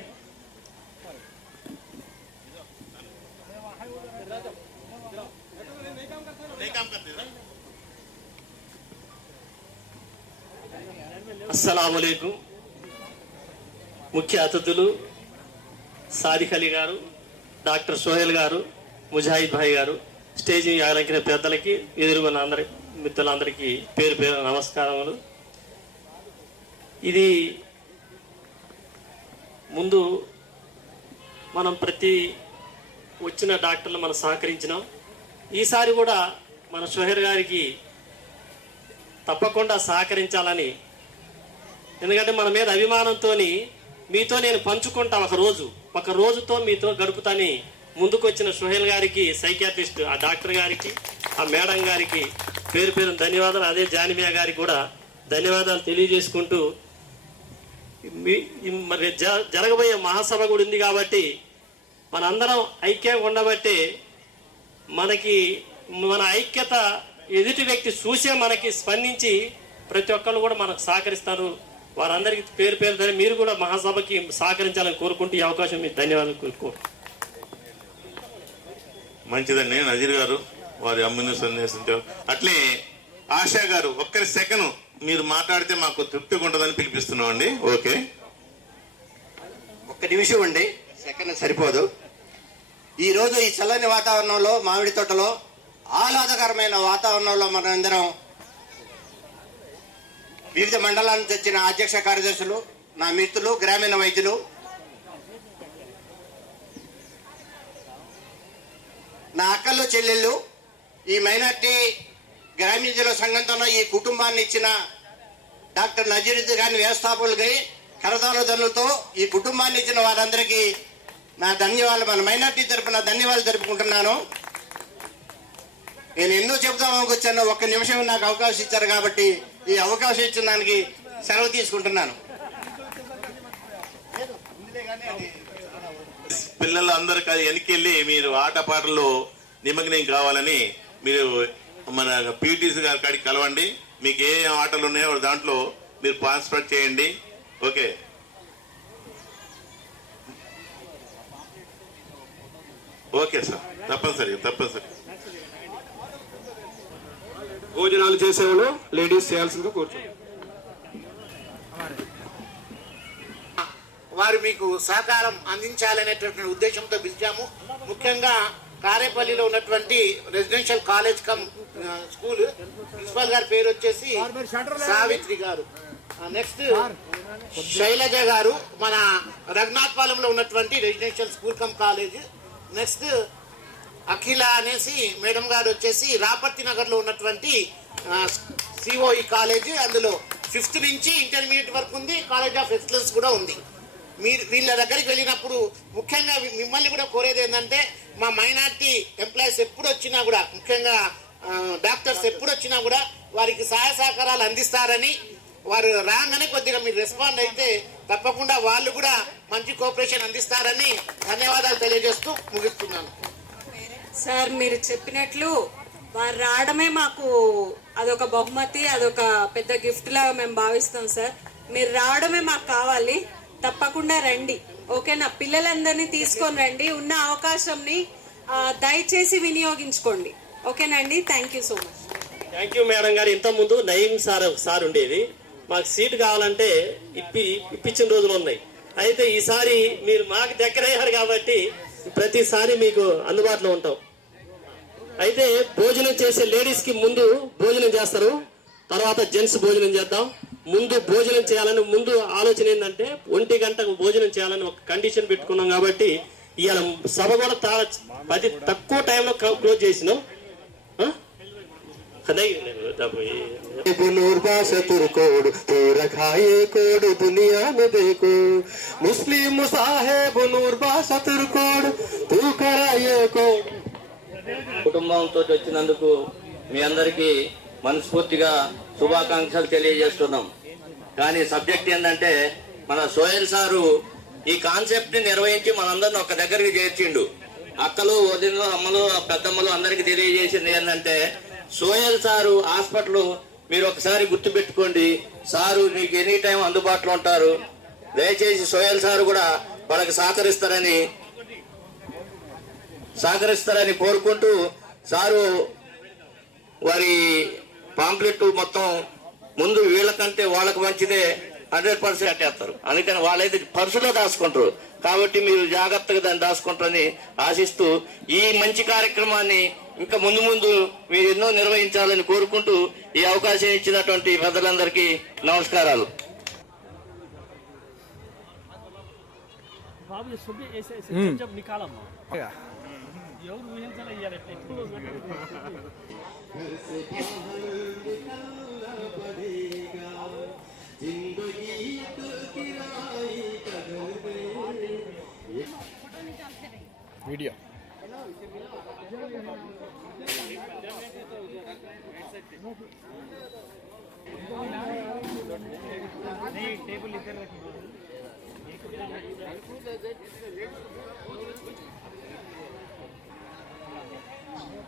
అస్సలాము అలైకుం. ముఖ్య అతిథులు సాదిక్ అలీ గారు, డాక్టర్ సోహెల్ గారు, ముజాహిద్ భాయ్ గారు, స్టేజ్ అలంకరించిన పెద్దలకి, ఎదురుగున్న అందరి మిత్రులందరికీ పేరు పేరు నమస్కారములు. ఇది ముందు మనం ప్రతి వచ్చిన డాక్టర్లు మనం సహకరించినాం. ఈసారి కూడా మన సోహెల్ గారికి తప్పకుండా సహకరించాలని, ఎందుకంటే మన మీద అభిమానంతో మీతో నేను పంచుకుంటా ఒక రోజుతో మీతో గడుపుతాని ముందుకు వచ్చిన సోహెల్ గారికి, సైకియాట్రిస్ట్ ఆ డాక్టర్ గారికి, ఆ మేడం గారికి పేరు పేరు ధన్యవాదాలు. అదే జానిమియా గారికి కూడా ధన్యవాదాలు తెలియజేసుకుంటూ, మరి జరగబోయే మహాసభ కూడా ఉంది కాబట్టి మనందరం ఐక్యంగా ఉండబట్టే మనకి మన ఐక్యత ఎదుటి వ్యక్తి చూసే మనకి స్పందించి ప్రతి ఒక్కళ్ళు కూడా మనకు సహకరిస్తారు. వారందరికీ పేరు పేరు మీరు కూడా మహాసభకి సహకరించాలని కోరుకుంటూ ఈ అవకాశం మీకు ధన్యవాదాలు కోరుకుంటున్నాను. మంచిదండి నజీర్ గారు వారి అమ్ముని సందేశించారు. అట్లే ఆశా గారు ఒక్కరి సెకండ్ మీరు మాట్లాడితే మాకు తృప్తిగా ఉంటుందని పిలిపిస్తున్నాం అండి. ఓకే, ఒక్క నిమిషం అండి, సెకండ్ సరిపోదు. ఈరోజు ఈ చల్లని వాతావరణంలో మామిడి తోటలో ఆహ్లాదకరమైన వాతావరణంలో మనందరం వివిధ మండలాల నుంచి వచ్చిన అధ్యక్ష కార్యదర్శులు, నా మిత్రులు, గ్రామీణ వైద్యులు, నా అక్కలు చెల్లెళ్ళు, ఈ మైనార్టీ గ్రామీణ సంఘంతో ఈ కుటుంబాన్ని ఇచ్చిన డాక్టర్ నజీరుద్దీన్ గారి వ్యవస్థాపకులకి కరతాళధ్వనులతో ఈ కుటుంబాన్ని ఇచ్చిన వారందరికీ నా ధన్యవాదాలు, మన మైనార్టీ తరఫున ధన్యవాదాలు తెలుపుకుంటున్నాను. నేను ఎన్నో చెబుతామని వచ్చాను, ఒక్క నిమిషం నాకు అవకాశం ఇచ్చారు కాబట్టి ఈ అవకాశం ఇచ్చిన దానికి సెలవు తీసుకుంటున్నాను. పిల్లలు అందరు వెనకెళ్ళి మీరు ఆటపాటల్లో నిమగ్నం కావాలని మీరు మన పీటీసీ గారి కాడికి కలవండి. మీకు ఏ ఆటలు ఉన్నాయో దాంట్లో మీరు పార్టిసిపేట్ చేయండి. ఓకే, ఓకే సార్, తప్పనిసరి. భోజనాలు చేసేవాళ్ళు లేడీస్ చేయాల్సిందిగా కూర్చోండి. వారు మీకు సహకారం అందించాలనేటువంటి ఉద్దేశంతో పిలిచాము. ముఖ్యంగా కారేపల్లిలో ఉన్నటువంటి residential college cum school principal గారి పేరు వచ్చేసి సావిత్రి గారు. నెక్స్ట్ శైలజ గారు మన రఘునాథ్పాలెంలో ఉన్నటువంటి residential school cum college. Next Akhila అనేసి మేడం గారు వచ్చేసి రాపర్తి నగర్లో ఉన్నటువంటి సిఓఈ కాలేజ్, అందులో 5th నుంచి ఇంటర్మీడియట్ వరకు ఉంది, కాలేజ్ ఆఫ్ ఎక్సలెన్స్ కూడా ఉంది. మీరు వీళ్ళ దగ్గరికి వెళ్ళినప్పుడు ముఖ్యంగా మిమ్మల్ని కూడా కోరేది ఏంటంటే మా మైనార్టీ ఎంప్లాయీస్ ఎప్పుడు వచ్చినా కూడా, ముఖ్యంగా డాక్టర్స్ ఎప్పుడు వచ్చినా కూడా వారికి సహాయ సహకారాలు అందిస్తారని, వారు రాగానే కొద్దిగా మీరు రెస్పాండ్ అయితే తప్పకుండా వాళ్ళు కూడా మంచి కోఆపరేషన్ అందిస్తారని ధన్యవాదాలు తెలియజేస్తూ ముగిస్తున్నాను. సార్ మీరు చెప్పినట్లు వారు రావడమే మాకు అదొక బహుమతి, అదొక పెద్ద గిఫ్ట్ లాగా మేము భావిస్తాం సార్. మీరు రావడమే మాకు కావాలి, తప్పకుండా రండి. ఓకేనా? పిల్లలందరినీ తీసుకొని రండి, ఉన్న అవకాశంని దయచేసి వినియోగించుకోండి. ఓకేనండి, thank you so much. Thank you madam గారు. ఇంతకుముందు నయీం సార్ ఉండేది, మాకు సీటు కావాలంటే ఇప్పించిన రోజులు ఉన్నాయి. అయితే ఈసారి మీరు మాకు దగ్గర అయ్యారు కాబట్టి ప్రతిసారి మీకు అందుబాటులో ఉంటాం. అయితే భోజనం చేసే లేడీస్కి ముందు భోజనం చేస్తారు, తర్వాత జెంట్స్ భోజనం చేద్దాం. ముందు భోజనం చేయాలని ముందు ఆలోచన ఏంటంటే 1 గంటకు భోజనం చేయాలని ఒక కండిషన్ పెట్టుకున్నాం కాబట్టి ఇవాళ సభ కూడా తక్కువ టైంలో క్లోజ్ చేసినాం. कोड तो रखाए कोड दुनिया में देखो मुस्लिम साहेब नूरबासतुर कोड तू कराए कोड. కుటుంబంతో వచ్చినందుకు మీ అందరికీ మనస్ఫూర్తిగా శుభాకాంక్షలు తెలియజేస్తున్నాం. కానీ సబ్జెక్ట్ ఏంటంటే మన సోహెల్ సారు ఈ కాన్సెప్ట్ ని నిర్వహించి మనందరిని ఒక దగ్గరికి చేర్చిండు. అక్కలు, వదినలు, అమ్మలు, పెద్దమ్మలు అందరికి తెలియజేసింది ఏంటంటే సోహెల్ సారు హాస్పిటల్ మీరు ఒకసారి గుర్తు పెట్టుకోండి. సారు మీకు ఎనీ టైం అందుబాటులో ఉంటారు. దయచేసి సోహెల్ సారు కూడా వాళ్ళకి సహకరిస్తారని కోరుకుంటూ సారు వారి పాంప్లెట్ మొత్తం ముందు వీళ్ళకంటే వాళ్ళకు మంచిదే 100% అట్టేస్తారు. అందుకని వాళ్ళైతే పర్సులో దాచుకుంటారు. కాబట్టి మీరు జాగ్రత్తగా దాన్ని దాచుకుంటారని ఆశిస్తూ ఈ మంచి కార్యక్రమాన్ని ఇంకా ముందు మీరు ఎన్నో నిర్వహించాలని కోరుకుంటూ ఈ అవకాశం ఇచ్చినటువంటి పెద్దలందరికీ నమస్కారాలు. मीडिया टेबल इधर रखिए. Nah.